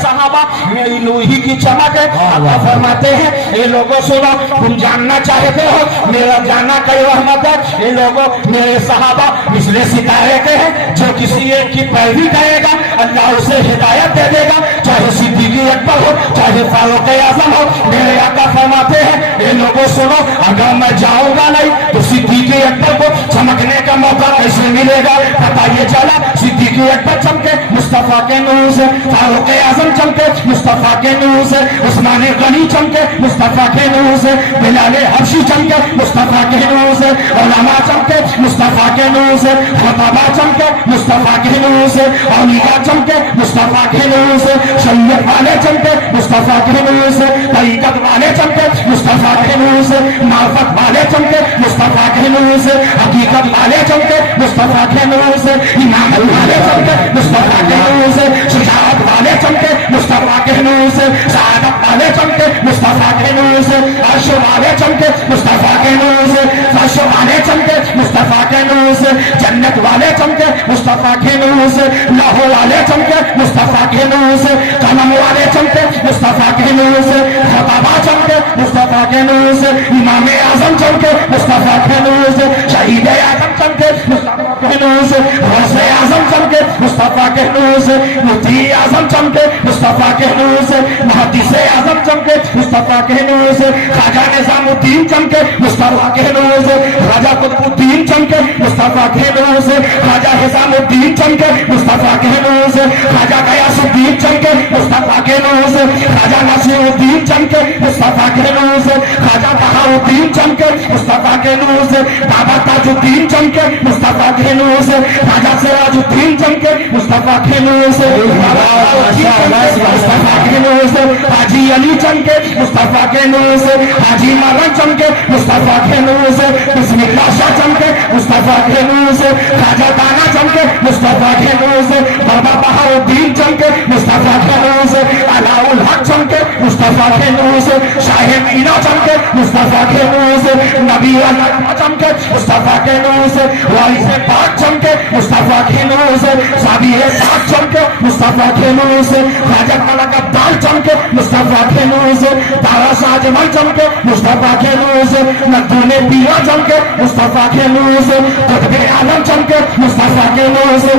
सहाबा मेरी लोही की चमक है। अल्लाह फरमाते हैं, ये लोगों सुनो, तुम जानना चाहते हो मेरा जाना कई रहमत है। ये लोगों, मेरे सहाबा पिछले सितारे के हैं, जो किसी एक की पैरवी करेगा अल्लाह उसे हिदायत दे देगा, चाहे सिद्दीक़ अकबर हो, चाहे फारूक आज़म हो। मेरे आका फरमाते हैं, ये लोगों सुनो, अगर मैं जाऊंगा नहीं तो सिद्दीक़ अकबर को चमकने का मौका कैसे मिलेगा? पता ये चला, सिद्दीक़ अकबर चमके, मुस्तफा के नूर से, फारूक आजम चमके मुस्तफा के नूर से, उस्मान गनी चमके मुस्तफा के नूर से, बिलाल हबशी चमके मुस्तफा के नूर से, उलमा चमके मुस्तफा के नूर से, खताबा चमके मुस्तफा के नूर से, औलिया चमके मुस्तफा के नूर से, शरीयत वाले चमके मुस्तफा के नूर से, तरीकत वाले चमके मुस्तफा के नूर से, मार्फत वाले चमके मुस्तफा के नूर से, हकीकत वाले चमके मुस्तफा के नूर से, इमामत वाले चमके मुस्तफा के नूर से, शुजाअत वाले चमके मुस्तफा के नूर से, शहादत वाले चमके मुस्तफा के नूर से, अर्श वाले चमके मुस्तफा के नूर से, फर्श वाले चमके मुस्तफा के नूर से, जन्नत वाले चमके मुस्तफा के नूर से, लौह वाले चमके मुस्तफा के नूर से, कलम वाले चमके मुस्तफा के नूर से, खताबा चमके मुस्तफा के नूर से, इमाम आजम चमके मुस्तफा के नूर से, शहीद आजम चमके मुस्तफा के नूर से, गौसे आजम चमके मुस्तफा के नूर से, मुफ्ती आजम चमके मुस्तफा के नूर से, मुहद्दिस आजम चमके मुस्तफा के नूर से, ख्वाजा निजामुद्दीन चमके मुस्तफा के नूर से, ख्वाजा कुतुबुद्दीन चमके मुस्तफा के नूर से, ख्वाजा हिसामुद्दीन चमके मुस्तफा के नूर से, ख्वाजा गयासुद्दीन चमके मुस्तफा के नूर से, ख्वाजा नसीरुद्दीन चमके मुस्तफा के नूर से, ख्वाजा बहाउद्दीन चमके मुस्तफा के नूर से, बाबा ताजुद्दीन चमके मुस्तफा के नूर से, ख्वाजा सिराजुद्दीन चमके मुस्तफा के नूर से, मुस्तफा के नूर से, हाजी अली चमके मुस्तफा के नूर से, हाजी मरन चमके मुस्तफा के नूर से, बिस्मिल्लाह शाह चमके मुस्तफा के नूर से, ख्वाजा दाना चमके मुस्तफा के नूर से, बाबा बहाउद्दीन चमके मुस्तफा के नूर से, अलाउल हक चमके मुस्तफा के नूर से, शाह मीना चमके मुस्तफा के नूर से, नबी अल्लाह चमके मुस्तफा के नूर से, वारिस पाक चमके मुस्तफा के नूर से, साबिर पाक चमके मुस्तफा के नूर से, ख्वाजा मलक अब्दाल चमके मुस्तफा के नूर से, तारा शाहजमाल चमके मुस्तफा के नूर से, नदूने पीरा चमके मुस्तफा के नूर से, कुतुबे आलम चमके मुस्तफा के नूर से,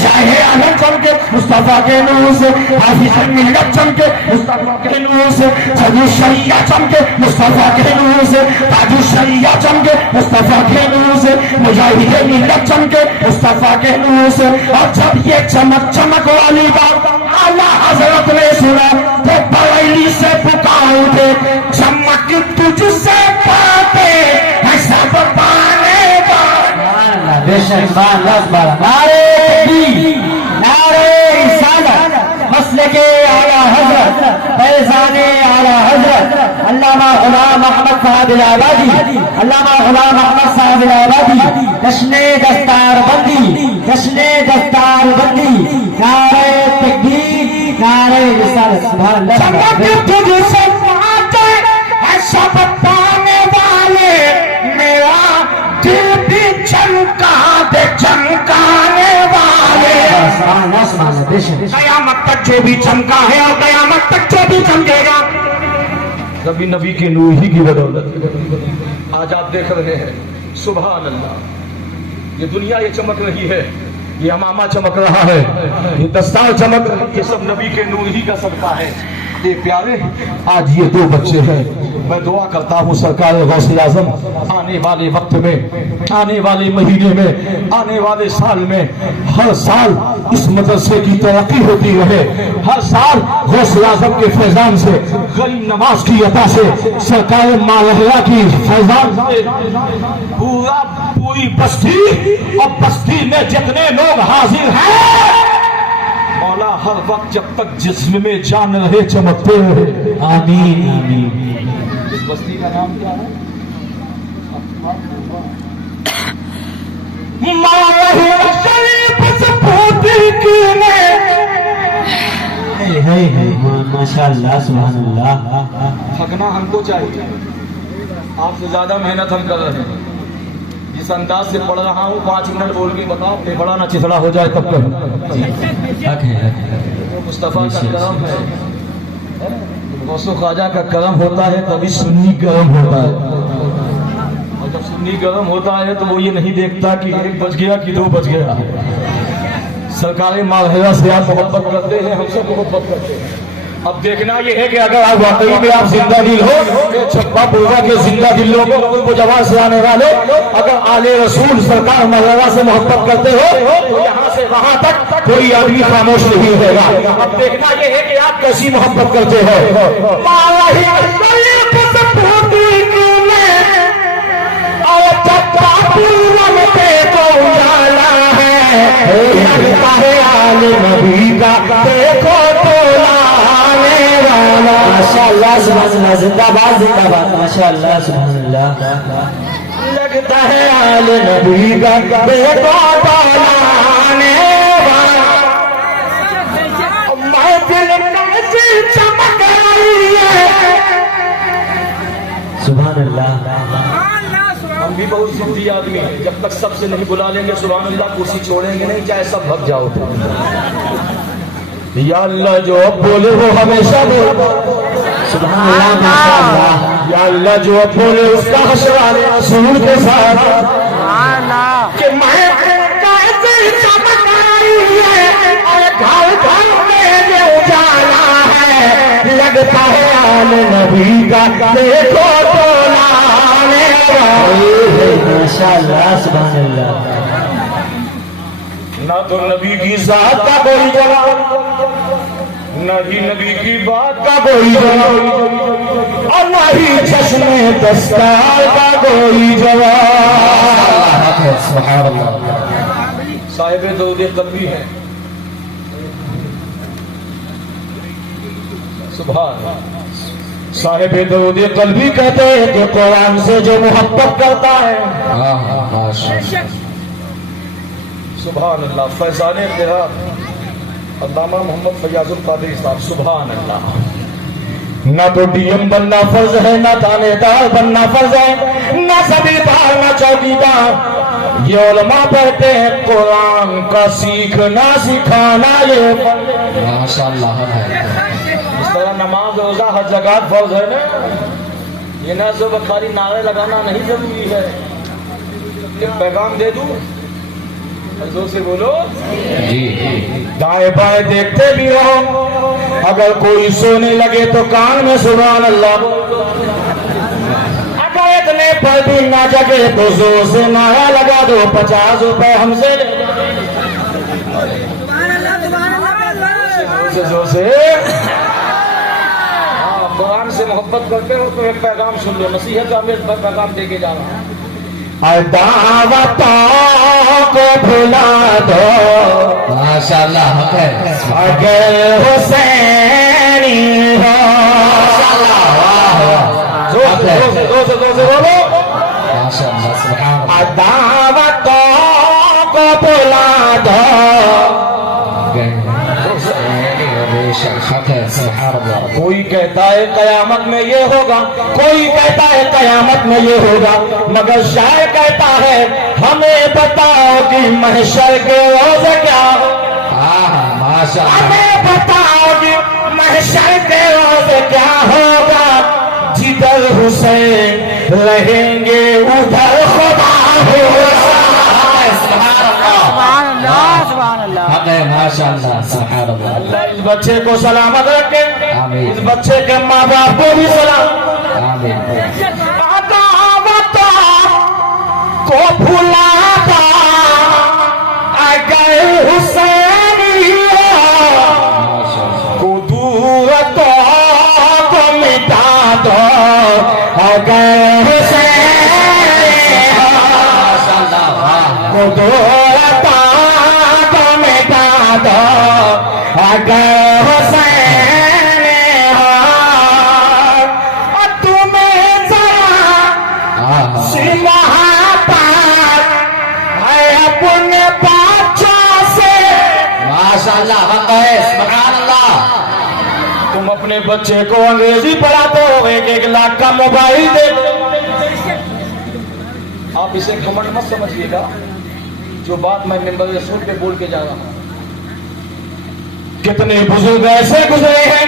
शाहे आलम चमके मुस्तफा के नूर से, हाफिज मिल्लत चमके मुस्तफा के नूर से, सदू शरिया चमके मुस्तफा के नूर से, ताजु शरिया चमके मुस्तफा के नूर से, मुजाहिद मिल्लत चमके मुस्तफा के नूर से। और जब ये चमक चमक वाली बात आला हजरत ने सुना तो बरेली से पुकारे थे, चमक तुझसे पाते हैं सब पाने वाले। बेशक नारे तकबीर, नारे रिसालत, मसले के आला हजरत, फैजाने आला हजरत अल्लामा गुलाम अहमद साहब इलाहाबादी, अल्लामा गुलाम अहमद साहब इलाहाबादी, जश्ने दस्तार बंदी, जश्ने दस्तार बंदी, नारे तकबीर, नारे रिसालत, सुभान अल्लाह। चमक तुझसे पाते हैं सब पाने वाले, मेरा दिल भी चमका दे चमकाने वाले। कयामत तक जो भी चमका है और कयामत तक जो भी चमकेगा, कभी नबी के नूर ही की बदौलत आज आप देख रहे हैं। सुभान अल्लाह, ये दुनिया ये चमक रही है, ये अमामा चमक रहा है, ये दस्तार चमक रहा है, ये सब नबी के नूर ही का सदका है। ये प्यारे आज ये दो बच्चे हैं, मैं दुआ करता हूँ सरकार गौसे आजम आने वाले वक्त में, आने वाले महीने में, आने वाले साल में, हर साल इस मदरसे की तरक्की होती रहे, हर साल गौसे आजम के फैजान से, गरीब नवाज की अता से, सरकार मालहरा की फैजान से पूरी बस्ती और बस्ती में जितने लोग हाजिर हैं, मौला हर वक्त जब तक जिस्म में जान रहे चमकते रहे। आमीन आमीन। इस बस्ती का नाम क्या है? माशाअल्लाह, सुभान अल्लाह। थकना हमको चाहिए, आपसे ज्यादा मेहनत हम कर रहे हैं। जिस अंदाज से पढ़ रहा हूँ 5 मिनट बोल के बताओ, बड़ा ना चिथड़ा हो जाए तब तक। मुस्तफा का करम है, गौसो ख्वाजा का करम होता है तभी सुन्नी गर्म होता है, और जब सुन्नी गर्म होता है तो वो ये नहीं देखता कि 1 बज गया कि 2 बज गया। सरकार मालहरा से आप मोहब्बत करते हैं, हम सब मोहब्बत करते हैं, अब देखना ये है कि अगर आप वाकई में आप जिंदा दिल हो, छप्पा पूर्वा के जिंदा दिल लोगों को जवान से आने वाले, अगर आले रसूल सरकार मौलाना से मोहब्बत करते हो तो यहाँ से वहां तक कोई आदमी खामोश नहीं रहेगा। अब देखना ये है कि आप कैसी मोहब्बत करते हो। नबी का देखो तो माशाअल्लाह सुभान जिंदाबाद जिंदाबाद माशाअल्लाह सुभानअल्लाह। लगता है आले नबी का देखो तो लाने वाला, मैं दिल में चमक रही है। सुभानअल्लाह। हम भी बहुत जिद्दी आदमी हैं, जब तक सबसे नहीं बुला लेंगे सुभान अल्लाह कुर्सी छोड़ेंगे नहीं, चाहे सब भग जाओ तो। या अल्लाह जो बोले वो हमेशा बोले, सुभान अल्लाह माशाअल्लाह। या अल्लाह जो बोले उसका हशराने रसूल के साथ कि मैं कैसे चमक रही है और घर घर में जो उजाला है, लगता है आले नबी का देखो तो लाने वाला। माशाअल्लाह सुभानअल्लाह। ना तो नबी की जात का कोई जवाब, न ही नबी की बात का कोई जवाब, और न ही चश्मे दस्तार का कोई जवाब। साहिब दौद कल्बी है, सुभान। साहिब दौद कल्बी कहते हैं कि कुरान से जो मोहब्बत करता है, सुभान अल्लाह। फैजाने क़िरात अल्लामा मोहम्मद फैयाजुल कादरी साहब, सुभान अल्लाह। ना तो डीएम बनना फर्ज है, ना थानेदार बनना फर्ज है, ना सबीदार ना चौकीदार। ये उलमा कहते हैं कुरान का सीखना सिखाना ये माशाअल्लाह है। इस तरह नमाज रोजा हज ज़कात फर्ज है ना, ये ना सब खाली नारे लगाना नहीं जरूरी है। एक पैगाम दे दूं, जोर से बोलो जी। दाएं बाएं देखते भी रहो, अगर कोई सोने लगे तो कान में सुभान अल्लाह बोलो। अगर इतने पर भी ना जगे तो जोर से नारा लगा दो, 50 रुपए हमसे ले। जोर से हाँ, कुरान से मोहब्बत करते हो तो एक पैगाम सुन लो, नसीहत का मैं पैगाम दे के जा रहा हूँ। दावतों को भुला दो माशाअल्लाह। अगर हुसैनी हो, जोर से बोलो माशाअल्लाह सुभान। दावतों को भुला दो, कोई कहता है कयामत में ये होगा, कोई कहता है कयामत में ये होगा, मगर शायर कहता है हमें बताओ कि महशर के रोज क्या, हमें बताओ कि महशर के रोज क्या होगा। जिधर हुसैन रहेंगे उधर खुदा होगा। माशाअल्लाह सुभान अल्लाह। अल्लाह इस बच्चे को सलामत रखे, आमीन। इस बच्चे के माँ बाप को भी सलाम। आमीन। को भुलाता अगर हुसैनी को दूर तो मिटा दो, अगर हुसैनी को दूर तो मिटा दो, अगर हुसैन हो तुम्हें जरा सिलहाता है अपने बच्चों से। माशाअल्लाह सुभान अल्लाह। तुम अपने बच्चे को अंग्रेजी पढ़ाते हो, 1-1 लाख का मोबाइल दे। आप इसे घमंड मत समझिएगा, जो बात मैं मिंबर रसूल पे बोल के जा रहा हूं। कितने बुजुर्ग ऐसे गुजरे हैं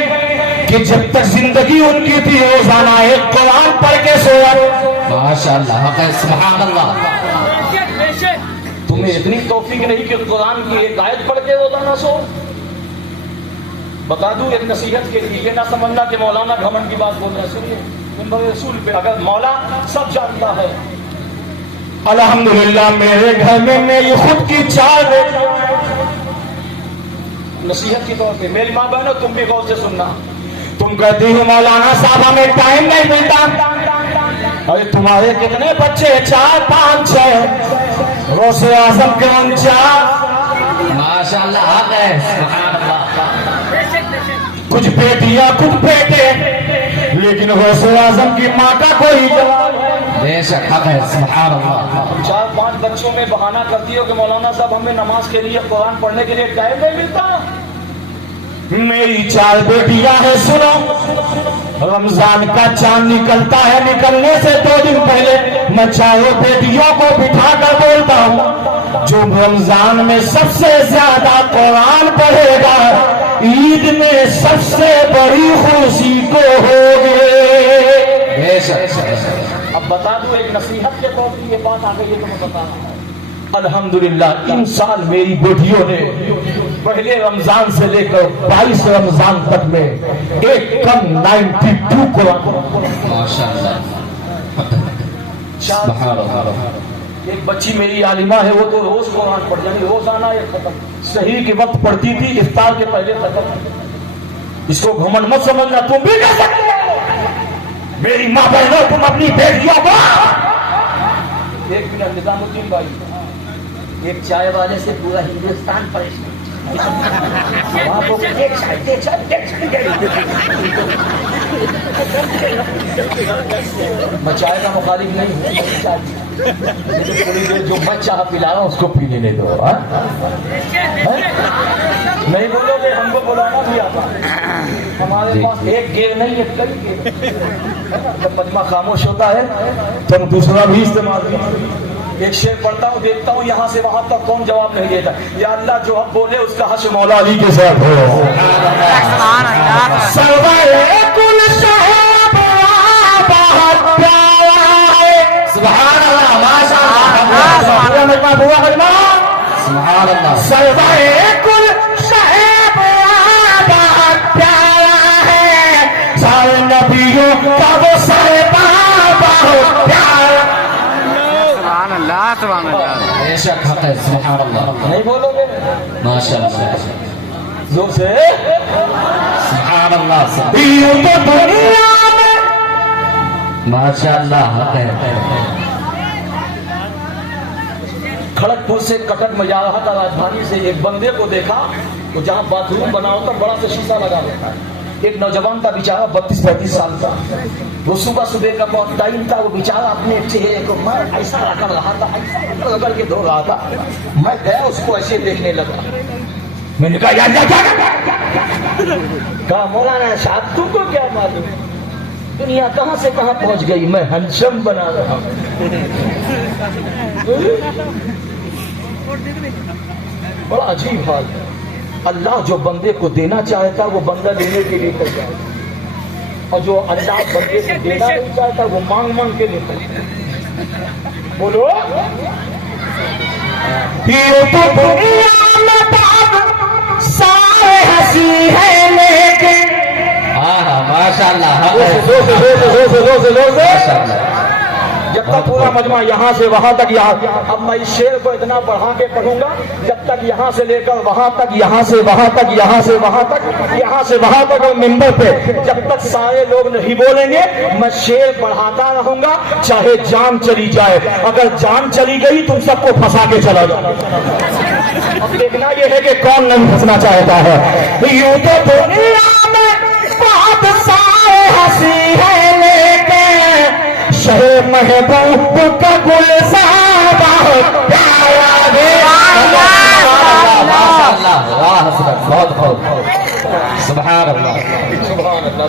कि जब तक जिंदगी उनकी थी रोजाना एक कुरान पढ़ के सोया। माशाअल्लाह सुभान अल्लाह। तुम्हें इतनी तौफीक नहीं कि कुरान की एक आयत पढ़ के रोजाना सो। बता दूं एक नसीहत के लिए, ये ना समझना कि मौलाना घमंड की बात बोल रहे हैं। सुनिए, मिंबर रसूल पे अगर मौला सब जानता है। अल्हम्दुलिल्लाह मेरे घर में मेरी खुद की 4 बेटियां, नसीहत के तौर पे मेरी माँ बहनों तुम भी गौर से सुनना। तुम कहती हो मौलाना साहब हमें टाइम नहीं मिलता, अरे तुम्हारे कितने बच्चे? 4, 5, 6, गौसे आजम के 4, माशाल्लाह हक है, सुभान अल्लाह। कुछ बेटियां कुछ बेटे, लेकिन गौसे आजम की माँ का कोई जवाब नहीं। बेशक हक है, सुभान अल्लाह। 4, 5 बच्चों में बहाना करती हो कि मौलाना साहब हमें नमाज के लिए, कुरान पढ़ने के लिए टाइम नहीं मिलता। मेरी 4 बेटियां हैं, सुनो। रमजान का चांद निकलता है, निकलने से 2 दिन पहले मैं चारों बेटियों को बिठा कर बोलता हूँ, जो रमजान में सबसे ज्यादा कुरान पढ़ेगा ईद में सबसे बड़ी खुशी को होगी। अब बता दूं एक नसीहत के तौर पर ये बात आ गई है तो मैं बता रहा हूं। अल्हम्दुलिल्लाह इन साल मेरी बेटियों ने पहले रमजान से लेकर 22 रमजान तक में एक कम 92 कुरान। माशाल्लाह। एक बच्ची मेरी आलिमा है, वो तो रोज कुरान पढ़, यानी रोजाना एक खत्म, सही के वक्त पढ़ती थी, इफ्तार के पहले खत्म। इसको घमंड मत समझना, तुम भी कर सकते हो। मेरी माँ बहनों तुम अपनी बेटियों को। एक मिनट निजामुद्दीन भाई, एक चाय वाले से पूरा हिंदुस्तान परेशान। वहाँ को एक चाय। मैं चाय का मुखालिफ नहीं हूँ, जो मैं चाह पिला रहा हूँ उसको पी लेने दो। नहीं बोलोगे, हमको बुलाना भी आता। हमारे पास एक गेर नहीं है, कई गेर। जब मजमा खामोश होता है तो हम दूसरा भी इस्तेमाल करते। एक शेर पढ़ता हूँ, देखता हूँ यहाँ से वहां तक कौन जवाब नहीं देता। या अल्लाह जो अब बोले उसका हश्र मौला अली के साथ हो। बेशक हक है, सुभान अल्लाह। नहीं बोलोगे? माशाल्लाह, जोर से सुभान अल्लाह। यूं तो दुनिया में माशाल्लाह हक है। खड़गपुर से कटक में जा रहा था राजधानी से, एक बंदे को देखा तो जहाँ बाथरूम बना होता बड़ा सा शीशा लगा रहता है। एक नौजवान था बेचारा 32-35 साल का, वो सुबह सुबह का बहुत टाइम था, वो बेचारा अपने चेहरे को मैं ऐसा रगड़ रहा था, ऐसा रगड़ के धो रहा था। मैं गया उसको ऐसे देखने लगा, मैंने कहा यार क्या कहा मौलाना साहब तुमको क्या मालूम दुनिया कहां से कहां पहुंच गई, मैं हंसम बना रहा हूं। बड़ा अजीब हाल है। अल्लाह जो बंदे को देना चाहता वो बंदा लेने के लिए करता है, और जो अल्लाह बंदे को देना नहीं चाहता वो मांग मांग के लेता है। बोलो ये तो दुनिया में बात सारे हंसी है लेकिन माशाल्लाह जब तक पूरा मजमा यहाँ से वहां तक, यहाँ अब मैं इस शेर को इतना बढ़ा के पढ़ूंगा जब तक यहाँ से लेकर वहां तक, यहाँ से वहां तक, यहाँ से वहां तक, यहाँ से वहां तक और मिंबर पे जब तक सारे लोग नहीं बोलेंगे मैं शेर बढ़ाता रहूंगा, चाहे जान चली जाए। अगर जान चली गई तुम सबको फंसा के चला जाओ। अब देखना यह है कि कौन नहीं फंसना चाहता है। यूं तो दुनिया में बहुत सारे हंसी है लेकिन शहे महबूब का गुलजार बहुत प्यारा है। बहुत बहुत सुभान अल्लाह, सुभान अल्लाह,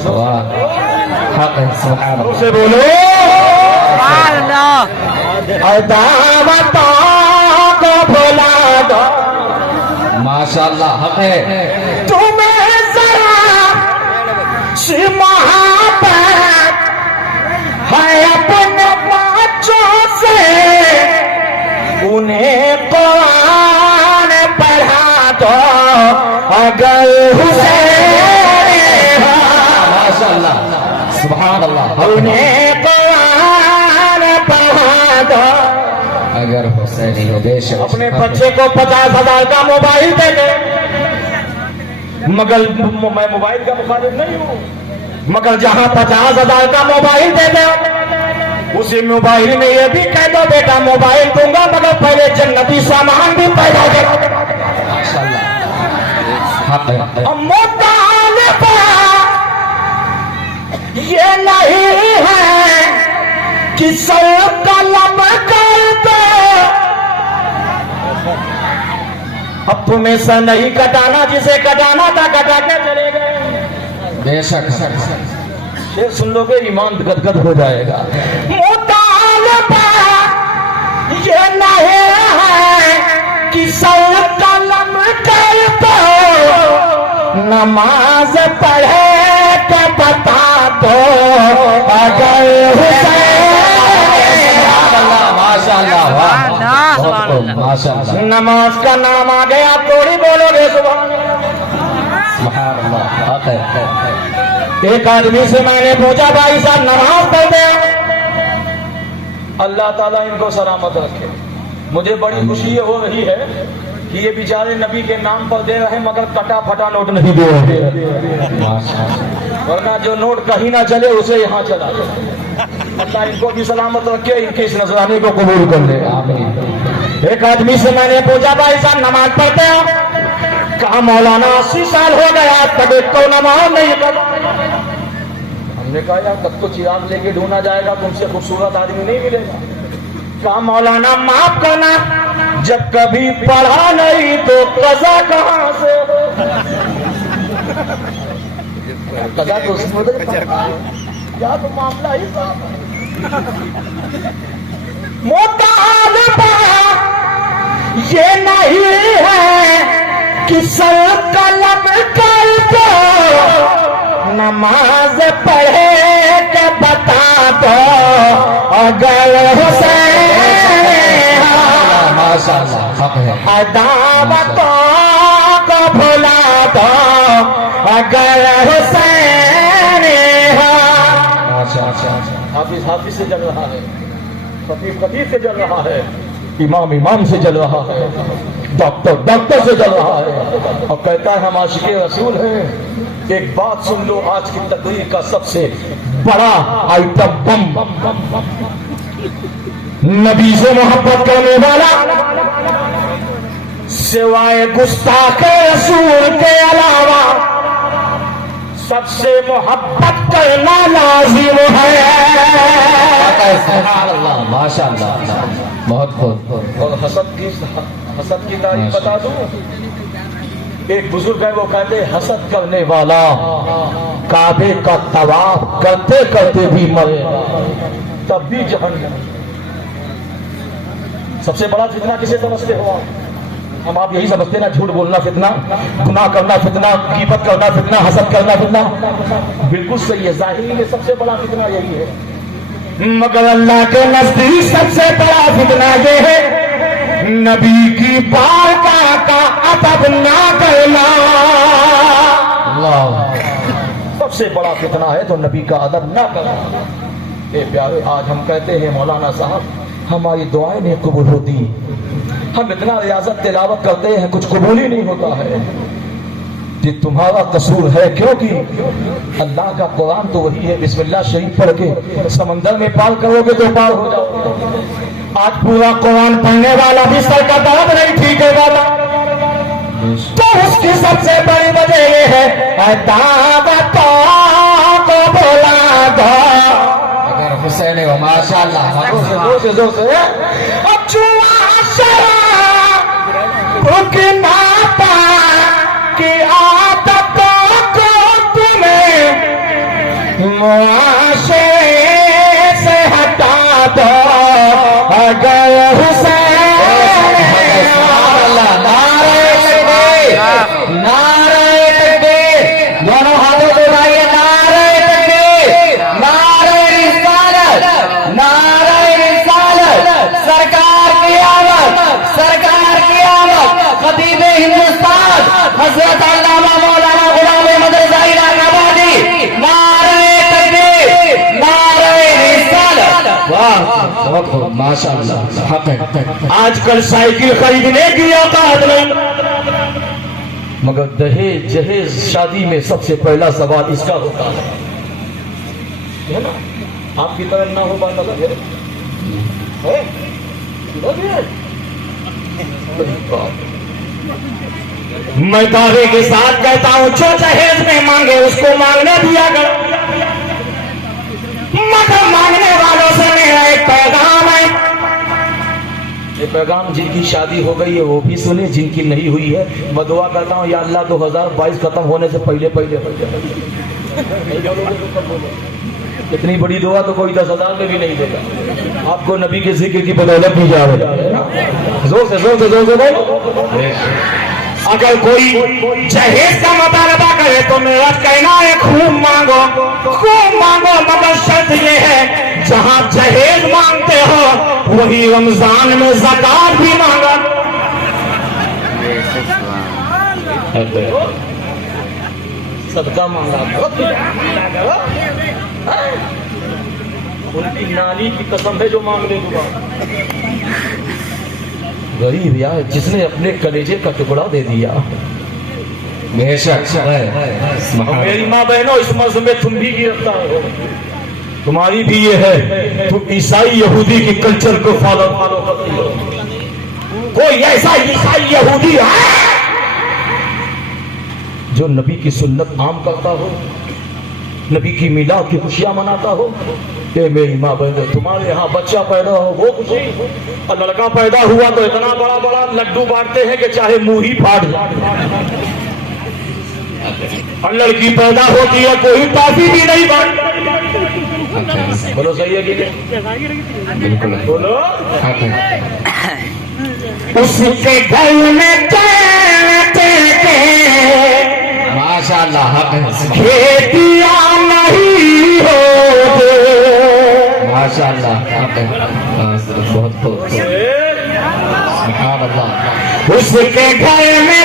हक है, सुभान अल्लाह। से बोलो दावतों को भुला दो, माशाल्लाह हक है। तुम्हें जरा सी मोहब्बत है अपने बच्चों से, उन्हें कुरान पढ़ा दो अगर हुसैन माशाअल्लाह सुभान अल्लाह। उन्हें कुरान पढ़ा दो। अगर हुसैनी हो बेशक अपने बच्चे को 50,000 का मोबाइल दे दे, मगर मैं मोबाइल का मुखालिफ नहीं हूँ, मगर जहाँ 50,000 का मोबाइल दे दे, उसी मोबाइल में ये भी कह दो बेटा मोबाइल दूंगा मगर पहले जन्नती सामान भी पैदा दे। मुतालिबा ये नहीं है कि सर कलम कर दो, अब तुम्हें सर नहीं कटाना, जिसे कटाना था कटा के चले गए। बेशक ये सुन लोगे ईमान गदगद हो जाएगा। मुतालिबा ये नहीं है कि सर कलम कर दो, नमाज पढ़े के बता दो अगर माशाअल्लाह नमाज का नाम आ गया थोड़ी बोलोगे सुभान अल्लाह। एक आदमी से मैंने पूछा भाई साहब नमाज पढ़ते हैं, अल्लाह ताला इनको सलामत रखे। मुझे बड़ी खुशी हो रही है कि ये बेचारे नबी के नाम पर दे रहे मगर कटा फटा नोट नहीं दे रहे, वरना जो नोट कहीं ना चले उसे यहाँ चला जाए। अल्लाह इनको भी सलामत रखे, इनके इस नजराने को कबूल कर ले। एक आदमी से मैंने पूछा भाई साहब नमाज पढ़ते हो? कहा मौलाना 80 साल हो गया तब एक तो नमाज नहीं पढ़ा। हमने कहा यार तब तो चिराग लेके ढूंढा जाएगा, तुमसे खूबसूरत आदमी नहीं मिलेगा। कहा मौलाना माफ करना, जब कभी पढ़ा नहीं तो कज़ा कहां से हो? कज़ा तो क्या तो मामला ही मुतालिबा ये नहीं है कि सर कलम कर दो, नमाज पढ़े के बता दो अगर हुसैन अदावतों को भुला दो अगर हुसैन हाफिज हाफिज से जल रहा है, खतीब खतीब से जल रहा है, इमाम इमाम से जल रहा है, डॉक्टर डॉक्टर से जल रहा है और कहता है हम आशिक़े रसूल हैं। एक बात सुन लो, आज की तकरीर का सबसे बड़ा आइटम बम, नबी से मोहब्बत करने वाला सिवाय गुस्ताख रसूल के अलावा सबसे मोहब्बत करना लाजिम है। माशाअल्लाह बहुत बहुत। और हसद की तारीफ बता दूं, एक बुजुर्ग है वो कहते हसद करने वाला काबे का तवाफ करते करते भी मरे तब भी जहन्नम। सबसे बड़ा फितना किसे समझते हो हम आप यही समझते ना, झूठ बोलना फितना, गुनाह करना फितना, ग़ीबत करना फितना, हसद करना फितना। बिल्कुल सही है, ज़ाहिरी में सबसे बड़ा फितना यही है, मगर अल्लाह के नजदीक सबसे बड़ा फितना ये है नबी की बारगाह का अदब ना करना। सबसे बड़ा फितना है तो नबी का अदब ना करना। ए प्यारे, आज हम कहते हैं मौलाना साहब हमारी दुआएं नहीं कबूल होती, हम इतना रियाजत तिलावत करते हैं कुछ कबूल ही नहीं होता है। ये तुम्हारा कसूर है, क्योंकि अल्लाह का कुरान तो वही है, बिस्मिल्लाह शरीफ पढ़ के समंदर में पार करोगे तो पार हो जाओगे। आज पूरा कुरान पढ़ने वाला भी सर का दर्द नहीं ठीक है वाला, तो उसकी सबसे बड़ी वजह ये है दावतों को बुला दो अगर हुसैन हो माशाअल्लाह। जोर से अब रुकना पा कि आदतों को तुम्हें मुआशरे से हटा दो अगर हुसैन नारे तकबीर, दोनों हाथों को उठाइए, नारे तकबीर, नारे रिसालत, नारे रिसालत, सरकार की आमद, सरकार की आमद, खतीब हिंदुस्तान हजरत अल्लामा मौलाना गुलाम अहमद रज़ा इलाहाबादी, नारे आजकल साइकिल खरीदने की औकात नहीं, मगर दहेज जहेज शादी में सबसे पहला सवाल इसका होता है ना। आपकी तरह ना हो पाता था फिर मैं दावे के साथ कहता हूं जो दहेज में मांगे उसको मांगने दिया करो, मगर मांगने वालों से मेरा एक पैगाम है। ये पैगाम जिनकी शादी हो गई है वो भी सुने, जिनकी नहीं हुई है मैं दुआ करता हूँ या अल्लाह 2022 खत्म होने से पहले पहले हो जाए। इतनी बड़ी दुआ तो कोई 10,000 में भी नहीं देगा। आपको नबी के जिक्र की बदौलत दी जा रही है। जोर से जोर से जोर से भाई। अगर कोई जहेज का मुतालबा करे तो मेरा कहना है खूब मांगो, मगर शर्त ये है जहां जहेज मांगते हो वही रमजान में ज़कात भी मांगा। सदका मांगा उनकी नानी की कसम है जो मांग ले दूंगा। गरीब यार जिसने अपने कलेजे का टुकड़ा दे दिया। मेरी माँ बहनों इस मर्ज में तुम भी गिरफ्तार हो, तुम्हारी भी ये है, तुम ईसाई यहूदी की कल्चर को फॉलो करती हो। कोई ऐसा ईसाई यहूदी है जो नबी की सुन्नत आम करता हो, नबी की मिलाद की खुशियां मनाता हो? ये मेरी माँ बहन तुम्हारे यहाँ बच्चा पैदा हो वो खुशी, और लड़का पैदा हुआ तो इतना बड़ा बड़ा लड्डू बांटते हैं कि चाहे मुंह ही फाड़ जाए, और लड़की पैदा होती है कोई टॉफी भी नहीं बांटता। बोलो सही है कि नहीं? बिल्कुल बोलो। उसके घर में माशाअल्लाह खेतियां नहीं होते, माशाअल्लाह बहुत बहुत सुभान अल्लाह। उसके घर में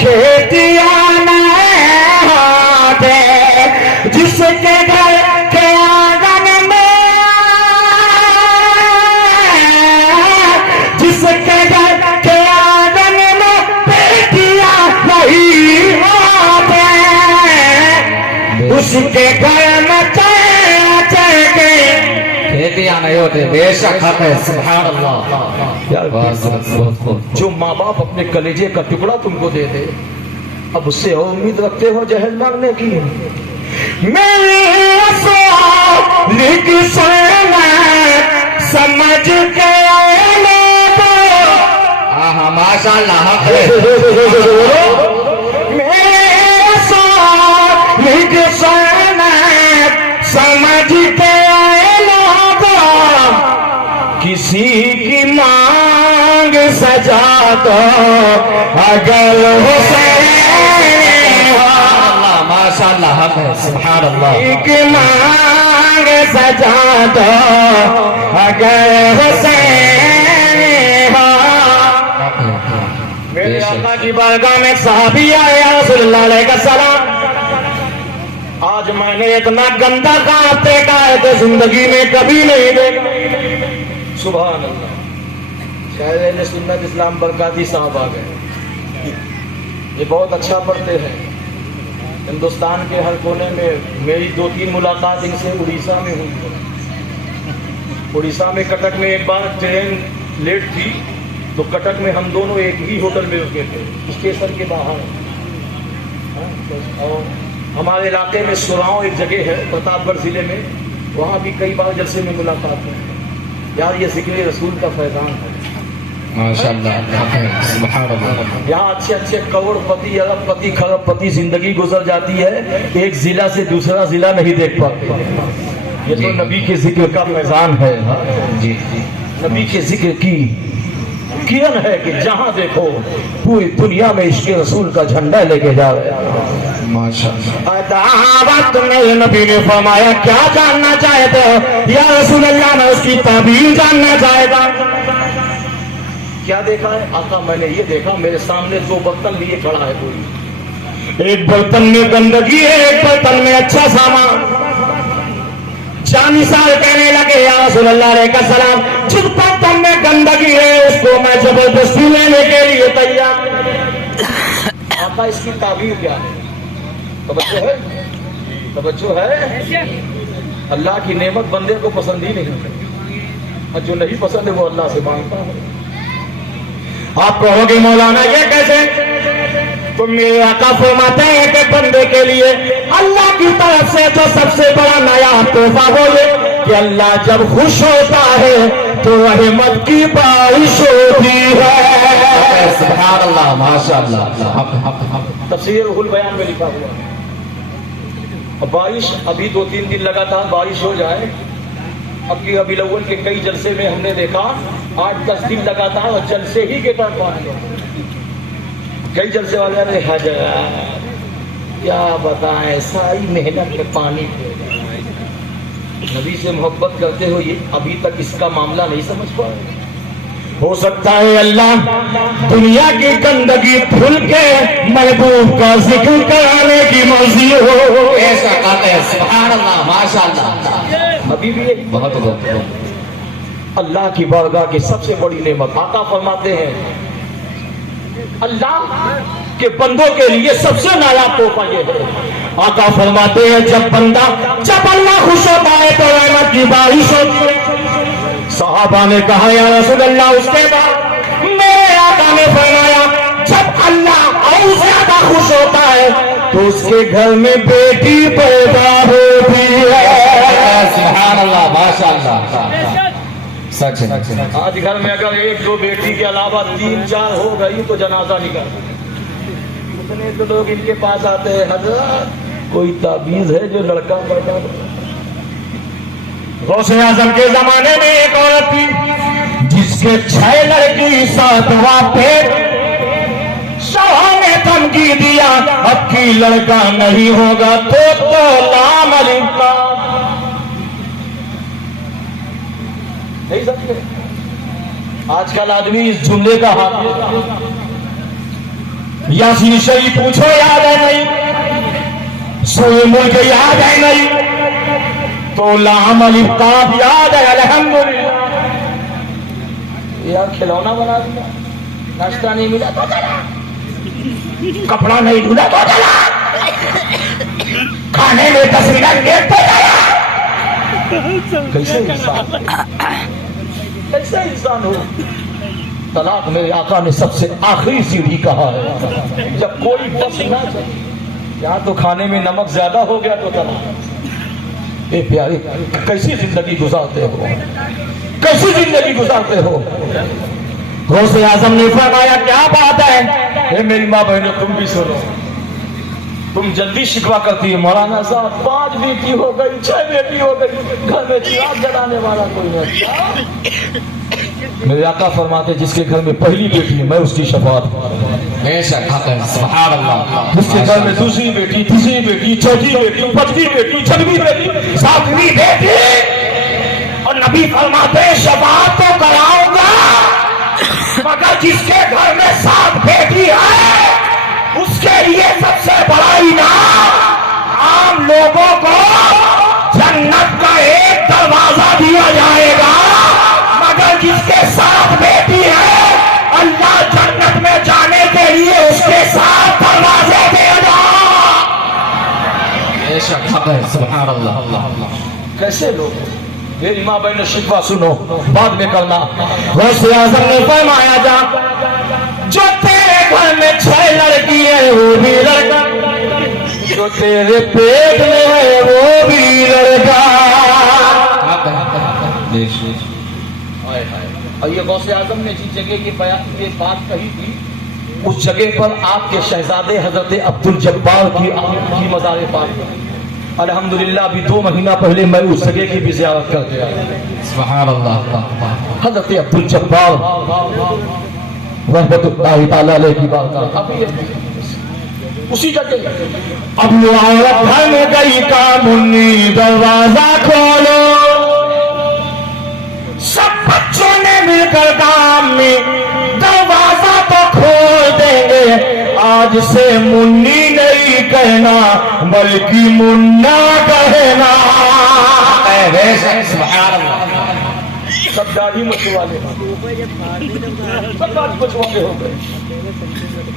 खेतियां नहीं होते, जिसके घर के आंगन में, जिसके घर के आंगन में बेटियां नहीं होते, उसके घर में खेतियां नहीं होते। बेशक हक है, सुभान अल्लाह। यार जो माँ बाप अपने कलेजे का टुकड़ा तुमको दे दे, अब उससे और उम्मीद रखते हो जहल मांगने की? समझ के माशाअल्लाह हक है। समझ के किसी की मांग सजा दो अगर हुसैन हो, माशाअल्लाह हक है, सुभान अल्लाह। की मांग सजा दो अगर हुसैन हो। मेरे आका की बारगाह में साहबी आया रसूलुल्लाह अलैहिस्सलाम, आज मैंने इतना गंदा काम देखा है तो जिंदगी में कभी नहीं देखा। सुभान अल्लाह। शायद सुन्नत इस्लाम बरकाती साहब आ गए, ये बहुत अच्छा पढ़ते हैं। हिंदुस्तान के हर कोने में मेरी 2-3 मुलाकात इनसे उड़ीसा में हुई है। उड़ीसा में कटक में एक बार ट्रेन लेट थी तो कटक में हम दोनों एक ही होटल में रुके थे, स्टेशन के बाहर। और हमारे इलाके में सुराव एक जगह है प्रतापगढ़ जिले में, वहाँ भी कई बार जलसे में मुलाकात हुई। यार ये जिक्र रसूल का फैजान है, माशाअल्लाह सुभान अल्लाह। यहाँ अच्छे अच्छे करोड़पति अरबपति खरबपति जिंदगी गुजर जाती है, एक जिला से दूसरा जिला नहीं देख पाते। ये तो नबी के जिक्र का फैजान है। जी नबी के जिक्र की किरण है कि जहाँ देखो पूरी दुनिया में इश्क़ रसूल का झंडा लेके जा रहे हैं। माशाअल्लाह। दावत में नबी ने फरमाया क्या जानना चाहते हो या रसूल अल्लाह, मैं उसकी ताबीर जानना चाहता। क्या देखा है आका? मैंने ये देखा मेरे सामने 2 बर्तन लिए खड़ा है कोई, एक बर्तन में गंदगी है, एक बर्तन में अच्छा सामान। जानिसार कहने लगे या रसूलल्लाह अलैहि सलाम, जिस पर तुम में गंदगी है उसको मैं जबरदस्ती लेने के लिए तैयार। आका इसकी ताबीर क्या है? तवज्जो है। अल्लाह की नेमत बंदे को पसंद ही नहीं, और जो नहीं पसंद है वो अल्लाह से मांगता है। आप कहोगे मौलाना ये कैसे? तो मेरे आका फरमाते हैं कि बंदे के लिए अल्लाह की तरफ से जो सबसे बड़ा नया तोहफा वो ये कि अल्लाह जब खुश होता है तो रहमत की बारिश होती है। सुभान अल्लाह, माशाअल्लाह। तफसीर रुहुल बयान में लिखा हुआ है। अब बारिश अभी 2-3 दिन लगातार बारिश हो जाए, अब की अभी अव्वल के कई जलसे में हमने देखा 8-10 दिन लगातार और जलसे ही के तहत पानी, कई जलसे वाले ने हजार क्या बताएं सारी मेहनत में पानी। नबी से मोहब्बत करते हो ये अभी तक इसका मामला नहीं समझ पाए। हो सकता है अल्लाह दुनिया की गंदगी धुल के महबूब का जिक्र कराने की मर्जी हो। ऐसा कहते हैं, सुभान अल्लाह, माशाअल्लाह। अभी भी बहुत अल्लाह की बारगाह की सबसे बड़ी नेमत आका फरमाते हैं, अल्लाह के बंदों के लिए सबसे नायाब तोहफा ये है। आका फरमाते हैं जब अल्लाह खुश होता है तो रहमत की बारिश होती है। सहाबा ने कहा या रसूल अल्लाह, उसके बाद मेरे आका ने फरमाया जब अल्लाह और ज्यादा खुश होता है तो उसके घर में बेटी पैदा होती है। सुभान अल्लाह, माशाअल्लाह। सच है। आज घर में अगर 1-2 बेटी के अलावा 3-4 हो गई तो जनाजा निकल। इतने तो लोग इनके पास आते हैं, हज़रत कोई ताबीज है जो लड़का पैदा हो। गौसे आजम के जमाने में एक औरत थी जिसके 6 लड़की 7वां पेट। शाह ने धमकी दिया अब की लड़का नहीं होगा तो लाम अलिका। नहीं समझे? आजकल आदमी इस जुमले का हाथ यासीन शरीफ पूछो याद है नहीं, सोए मुल्क याद है नहीं, तो लाम अलिफ्ताब याद है अल्हम्दुलिल्लाह। यार खिलौना बना दिया, नाश्ता नहीं मिला तो चला, कपड़ा नहीं ढूंढा तो चला, खाने में 10 मिनट लेट तो गया। कैसे इंसान, कैसे इंसान हो? तलाक मेरे आका ने सबसे आखिरी सीढ़ी कहा है, जब कोई बस ना चले। यहाँ तो खाने में नमक ज्यादा हो गया तो तलाक। ए प्यारे, कैसी जिंदगी गुजारते हो, कैसी जिंदगी गुजारते हो? गौसे आजम ने फरमाया क्या बात है? ए मेरी माँ बहनों तुम भी सुनो, तुम जल्दी शिकवा करती है मौलाना साहब 5 बेटी हो गई, 6 बेटी हो गई, घर में चिराग जलाने वाला कोई नहीं। मेरे आका फरमाते जिसके घर में पहली बेटी है मैं उसकी शफाअत सुभान अल्लाह। जिसके घर में दूसरी बेटी, तीसरी बेटी, चौथी बेटी, 5वीं बेटी, 6वीं बेटी, 7वीं बेटी, और नबी फरमाते शफाअत तो कराऊंगा मगर जिसके घर में 7 बेटी है उसके लिए सबसे बड़ा इनाम आम लोगों को जन्नत का एक दरवाजा दिया जाएगा, मगर जिसके 7 बेटी है अल्लाह जन्नत में जाने के लिए उसके 7 दरवाजे देगा। सुभान अल्लाह। कैसे लोग? मेरी माँ बहन शिकवा सुनो, बाद में करना। गौसे आज़म ने फरमाया जा जो तेरे घर में 6 लड़की है वो भी लड़का, जो तेरे पेट में है वो भी लड़का। और ये गौसे आज़म ने जिस जगह ये बात कही थी उस जगह पर आपके शहजादे हजरत अब्दुल जब्बार की मज़ार पाक। अल्हम्दुलिल्लाह अभी 2 महीना पहले मैं उस जगह की भी ज़ियारत कर गया। सुभान अल्लाह। हजरत अब्दुल जब्बार रहमतुल्लाहि तआला अलैहि की बात अभी उसी जगह। अब वो औरत घर में गई का मुन्नी दरवाजा खोलो, सब बच्चों ने मिलकर काम में दरवाजा तो खोल देंगे, आज से मुन्नी नहीं कहना बल्कि मुन्ना कहना। सब दाढ़ी मचवाले सब दाढ़ी मचवाले हो गए।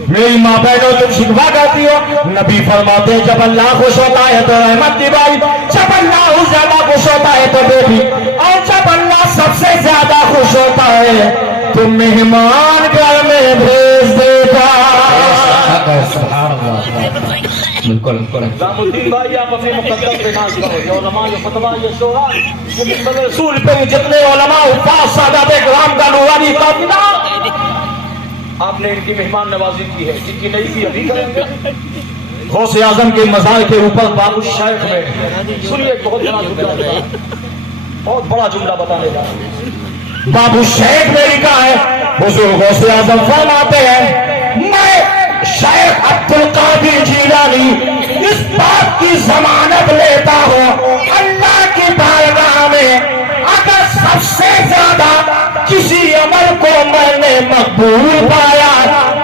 मेरी माँ बहनों तुम शिकवा करती हो, नबी फरमाते जब अल्लाह खुश होता है तो रहमत की बारी, जब अल्लाह ज्यादा खुश होता है तो बेटी, और जब अल्लाह सबसे ज्यादा खुश होता है तो मेहमान घर में भेज देता। बिल्कुल रामुद्दीन भाई आप अपने मुकद्दस पे नाज करो। ये उलमा ये फतवा ये शोरा ये रसूल पे जितने उलमा उपास सादाते किराम का नूरानी काफिला आपने इनकी मेहमान नवाजी की है, जिनकी नहीं की अभी करेंगे। गौसे आजम के मज़ार के ऊपर बाबू शेख में सुनिए बहुत बड़ा जुमला, बहुत बड़ा जुमला बताने जा रहा हूं। बाबू शेख ने लिखा है, हुजूर गौसे आजम फरमाते हैं मैं शेख अब्दुल कादिर जीलानी इस बात की जमानत लेता हूँ अल्लाह की बारगाह में अगर सबसे ज्यादा किसी अमल को मैंने मकबूल पाया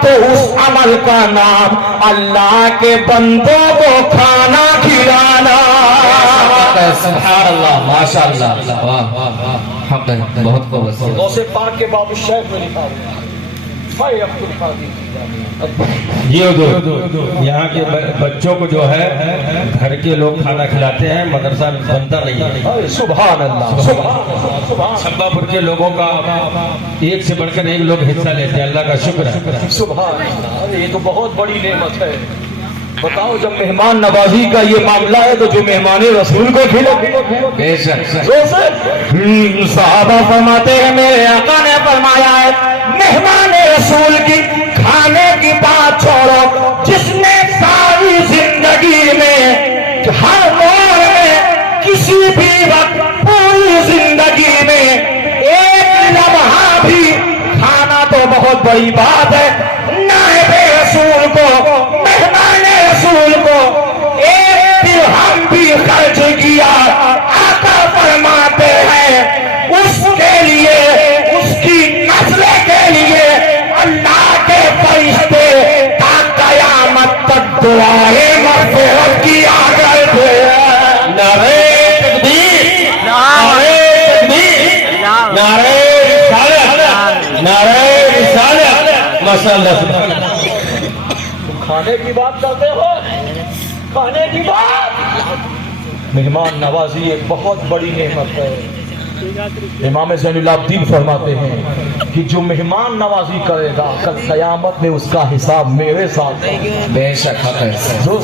तो उस अमल का नाम अल्लाह के बंदों को खाना खिलाना। सुभान अल्लाह, माशाअल्लाह, वाह वाह वाह, बहुत खूब। गौसे पाक के बाबू शेख में लिखा हुआ अब्दुल कादिर ये दो यहाँ के बच्चों को जो है घर के लोग खाना खिलाते हैं, मदरसा बनता नहीं है। सुभान अल्लाह, सुभान छब्बापुर के लोगों का एक से बढ़कर एक लोग हिस्सा लेते हैं, अल्लाह का शुक्र है। सुभान अल्लाह, ये तो बहुत बड़ी नेमत है। बताओ जब मेहमान नवाजी का ये मामला है तो जो मेहमान रसूल को खिला साहबा फरमाते हैं मेरे आका ने फरमाया है मेहमान रसूल की खाने की बात छोड़ो, जिसने सारी जिंदगी में हर मोड़ में किसी भी वक्त पूरी जिंदगी में एक लम्हा भी खाना तो बहुत बड़ी बात है, नायबे रसूल को मेहमान रसूल को एक दिरहम भी खर्च किया आका फरमाते हैं उसके लिए उसकी नस्ल के लिए अल्लाह के फरिश्ते ता कयामत तक दुआएं मग़फ़िरत किया करते हैं। नारे तकबीर, नारे तकबीर, नारे रिसालत, नारे रिसालत, माशाअल्लाह। खाने की बात करते हो, खाने की बात। मेहमान नवाजी एक बहुत बड़ी नेमत है। इमाम ज़ैनुल-आबिदीन फरमाते हैं कि जो मेहमान नवाजी करेगा कल क़यामत में उसका हिसाब मेरे साथ है। बेशक है, जोर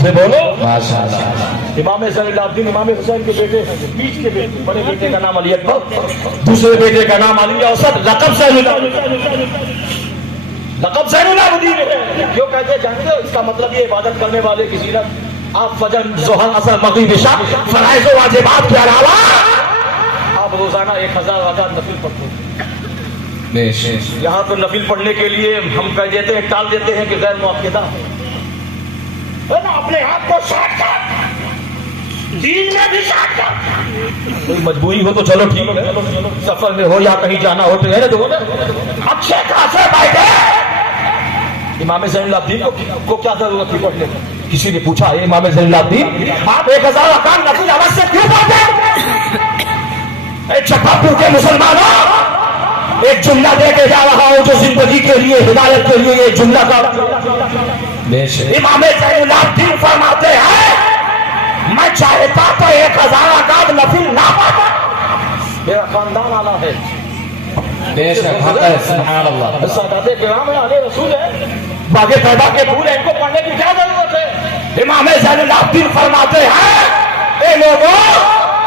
से बोलो माशाअल्लाह। इमाम ज़ैनुल-आबिदीन इमाम हुसैन के बेटे हैं, बीच के बेटे, बड़े बेटे का नाम अली अकबर, दूसरे बेटे का नाम अली औसत, लक़ब ज़ैनुल-आबिदीन है। क्यों कहते हैं जानते हो? इसका मतलब ये इबादत करने वाले की सीरत आप फजर ज़ोहर असर मग़रिब इशा फ़राइज़ व वाजिबात के अलावा आप रोजाना 1000 नफिल पढ़ते हैं। यहाँ तो नफिल पढ़ने के लिए हम कह देते हैं, टाल देते हैं कि गैर मुअक्किदा है ना, अपने आप को शॉर्टकट, दीन में भी शॉर्टकट। कोई मजबूरी हो तो चलो ठीक है, सफर में हो या कहीं जाना हो तो रहने दो, अच्छे खासे बैठे। इमाम ज़ैनुल-आबिदीन को क्या जरूरत थी पढ़ने की? किसी ने पूछा इमाम ज़ैनुल-आबिदीन आप 1000 रकात नफिल अवश्य क्यों पढ़ते? छब्बापुर के मुसलमानों एक जुमला दे के जा रहा हूं जो जिंदगी के लिए हिदायत के लिए ये जुमला का इमाम ज़ैनुल-आबिदीन फरमाते हैं मैं चाहता तो 1000 रकात नफिल ना पढ़ता, मेरा खानदान आला है। सादाते किराम है, आले रसूल है, बागे पैदा के फूल है, इनको पढ़ने की क्या जरूरत है? इमाम ज़ैनुल-आबिदीन फरमाते हैं ए लोगों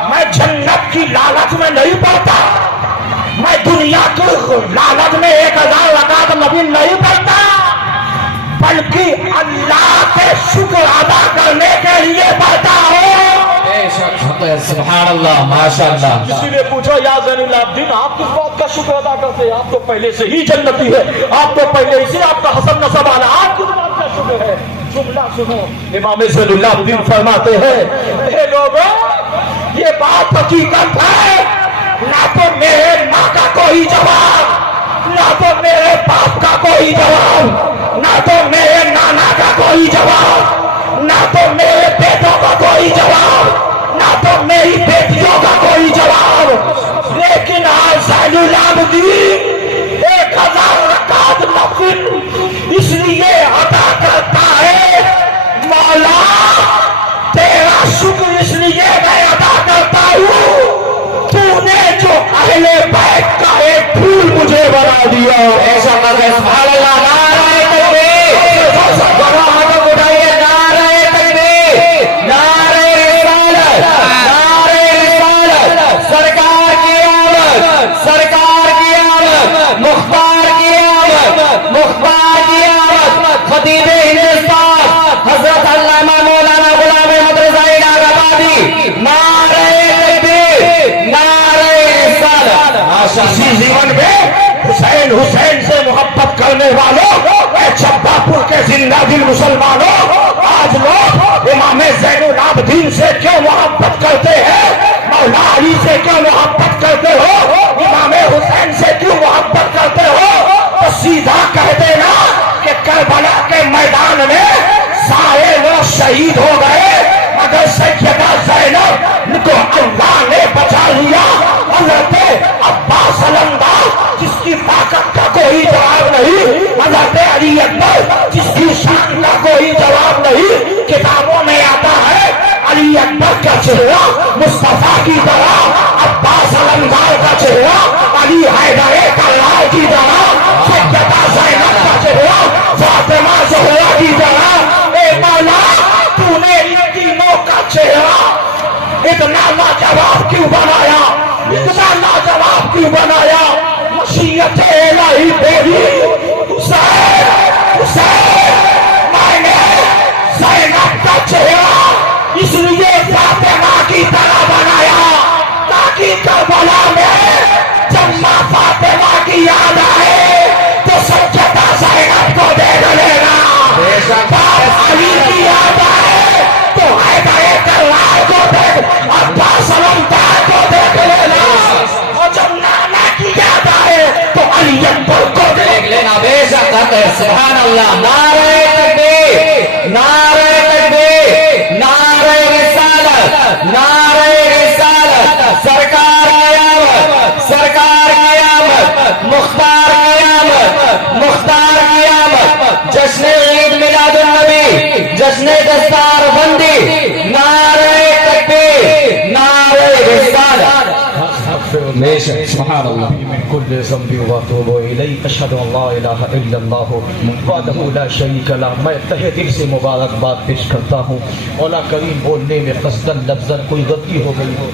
मैं जन्नत की लालच में नहीं पढ़ता, मैं दुनिया की लालच में 1000 रकात नफिल नहीं पढ़ता, बल्कि अल्लाह के शुक्र अदा करने के लिए पढ़ता हूँ। सुभान अल्लाह, माशाअल्लाह। किसी ने पूछा या ज़ैनुल-आबिदीन आप किस बात का शुक्र अदा करते हैं? आप तो पहले से ही जन्नती है, आप तो पहले से आपका हसन नसब आला, आप किस बात का शुक्र है? जुमला सुनो, इमाम ज़ैनुल-आबिदीन फरमाते हैं हे लोगों ये बात हकीकत है, ना तो मेरे माँ का कोई जवाब, ना तो मेरे बाप का कोई जवाब, ना तो मेरे नाना का कोई जवाब, करने वालों, छब्बापुर के जिंदा दिल मुसलमानों, आज लोग इमाम ज़ैनुल आबिदीन से क्यों मोहब्बत करते हैं, मौला अली से क्यों मोहब्बत करते हो, इमाम हुसैन से क्यों मोहब्बत करते हो, तो सीधा कह देना कि करबला के मैदान में सारे लोग शहीद हो गए, मगर सैयदा ज़ैनब को अल्लाह ने बचा लिया। हज़रत अब्बास अलमदार जिसकी ताकत का कोई जवाब नहीं, हज़रत अली अकबर जिसकी शान का कोई जवाब नहीं, किताबों में आता है अली अकबर का चेहरा मुस्तफा की तरह, अब्बास अलमदार का चेहरा अली हैदर कल्लाह की तरह, सैयदा ज़ैनब का चेहरा फातिमा ज़हरा की तरह। ए मौला तूने इन तीनों का चेहरा इतना लाजवाब क्यों बनाया, इतना लाजवाब क्यों बनाया, मशीयत इलाही तेरी हुसैन हुसैन, मैंने ज़ैनब का चेहरा इसलिए फातिमा की तरह बनाया ताकि करबला में जब मां फातिमा की याद आए तो सैयदा ज़ैनब को देख लेना, बाप अली की याद आए तो हैदर कल्लाह को देख, अब्बास अलमदार को देख लेना, और जब नाना की याद आए तो अली अकबर को देख लेना। बेशक है, सुभान अल्लाह। नारे तकबीर, नारे तकबीर, नारे रिसालत, नारे रिसालत, सरकार क़यामत, सरकार क़यामत, मुख्तार क़यामत, मुख्तार क़यामत, जश्न ईद मिलादुन नबी, जश्न दस्तार बंदी, नारे तकबीर, नारे रिसालत। बेशक सुभान अल्लाह। मिन कुल्लि ज़ंबिन व अतूबु इलैहि, अशहदु अल्ला इलाहा इल्लल्लाह वहदहु ला शरीक लह। मैं तहे दिल से मुबारकबाद पेश करता हूँ। मौला करीम बोलने में क़स्दन लफ्ज़न कोई गलती हो गई हो,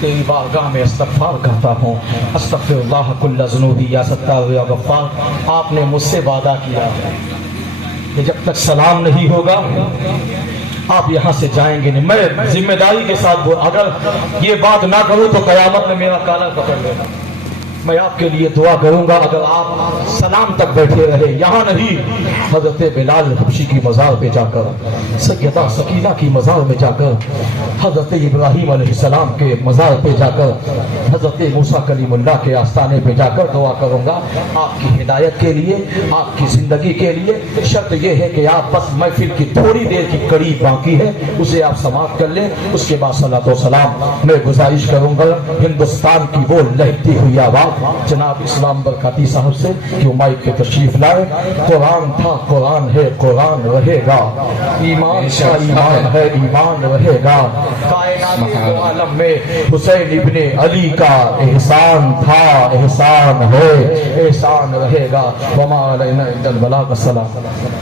तेरी बारगाह में इस्तग़फ़ार करता हूँ। अस्तग़फ़िरुल्लाह कुल्ल ज़ुनूबी या सत्तार या गफ़्फ़ार। आपने मुझसे वादा किया कि जब तक सलाम नहीं होगा आप यहाँ से जाएंगे नहीं। मैं जिम्मेदारी के साथ अगर ये बात ना करूँ तो कयामत में मेरा काला पकड़ लेना। मैं आपके लिए दुआ करूंगा अगर आप सलाम तक बैठे रहे, यहाँ नहीं हजरत बिलाल हबशी की मज़ार पे जाकर, सैयदा सकीना की मज़ार में जाकर, हजरत इब्राहीम अलैहिस्सलाम के मज़ार पे जाकर, हजरत मूसा कलीमुल्लाह के आस्थाने पे जाकर दुआ करूंगा आपकी हिदायत के लिए, आपकी ज़िंदगी के लिए। शर्त यह है कि आप बस महफिल की थोड़ी देर की कड़ी बाकी है उसे आप समाप्त कर लें, उसके बाद सलातो सलाम। मैं गुजारिश करूंगा हिंदुस्तान की वो लहती हुई आवाज़ जनाब इस्लाम बरकाती साहब से कि वो माइक पे तशरीफ लाए। कुरान था, कुरान है, कुरान रहेगा, ईमान का ईमान है, ईमान रहेगा। कायनात के आलम में हुसैन इब्ने अली का एहसान था, एहसान है, एहसान रहेगा। वमा अलैना इल्लल बलाग। अस्सलाम।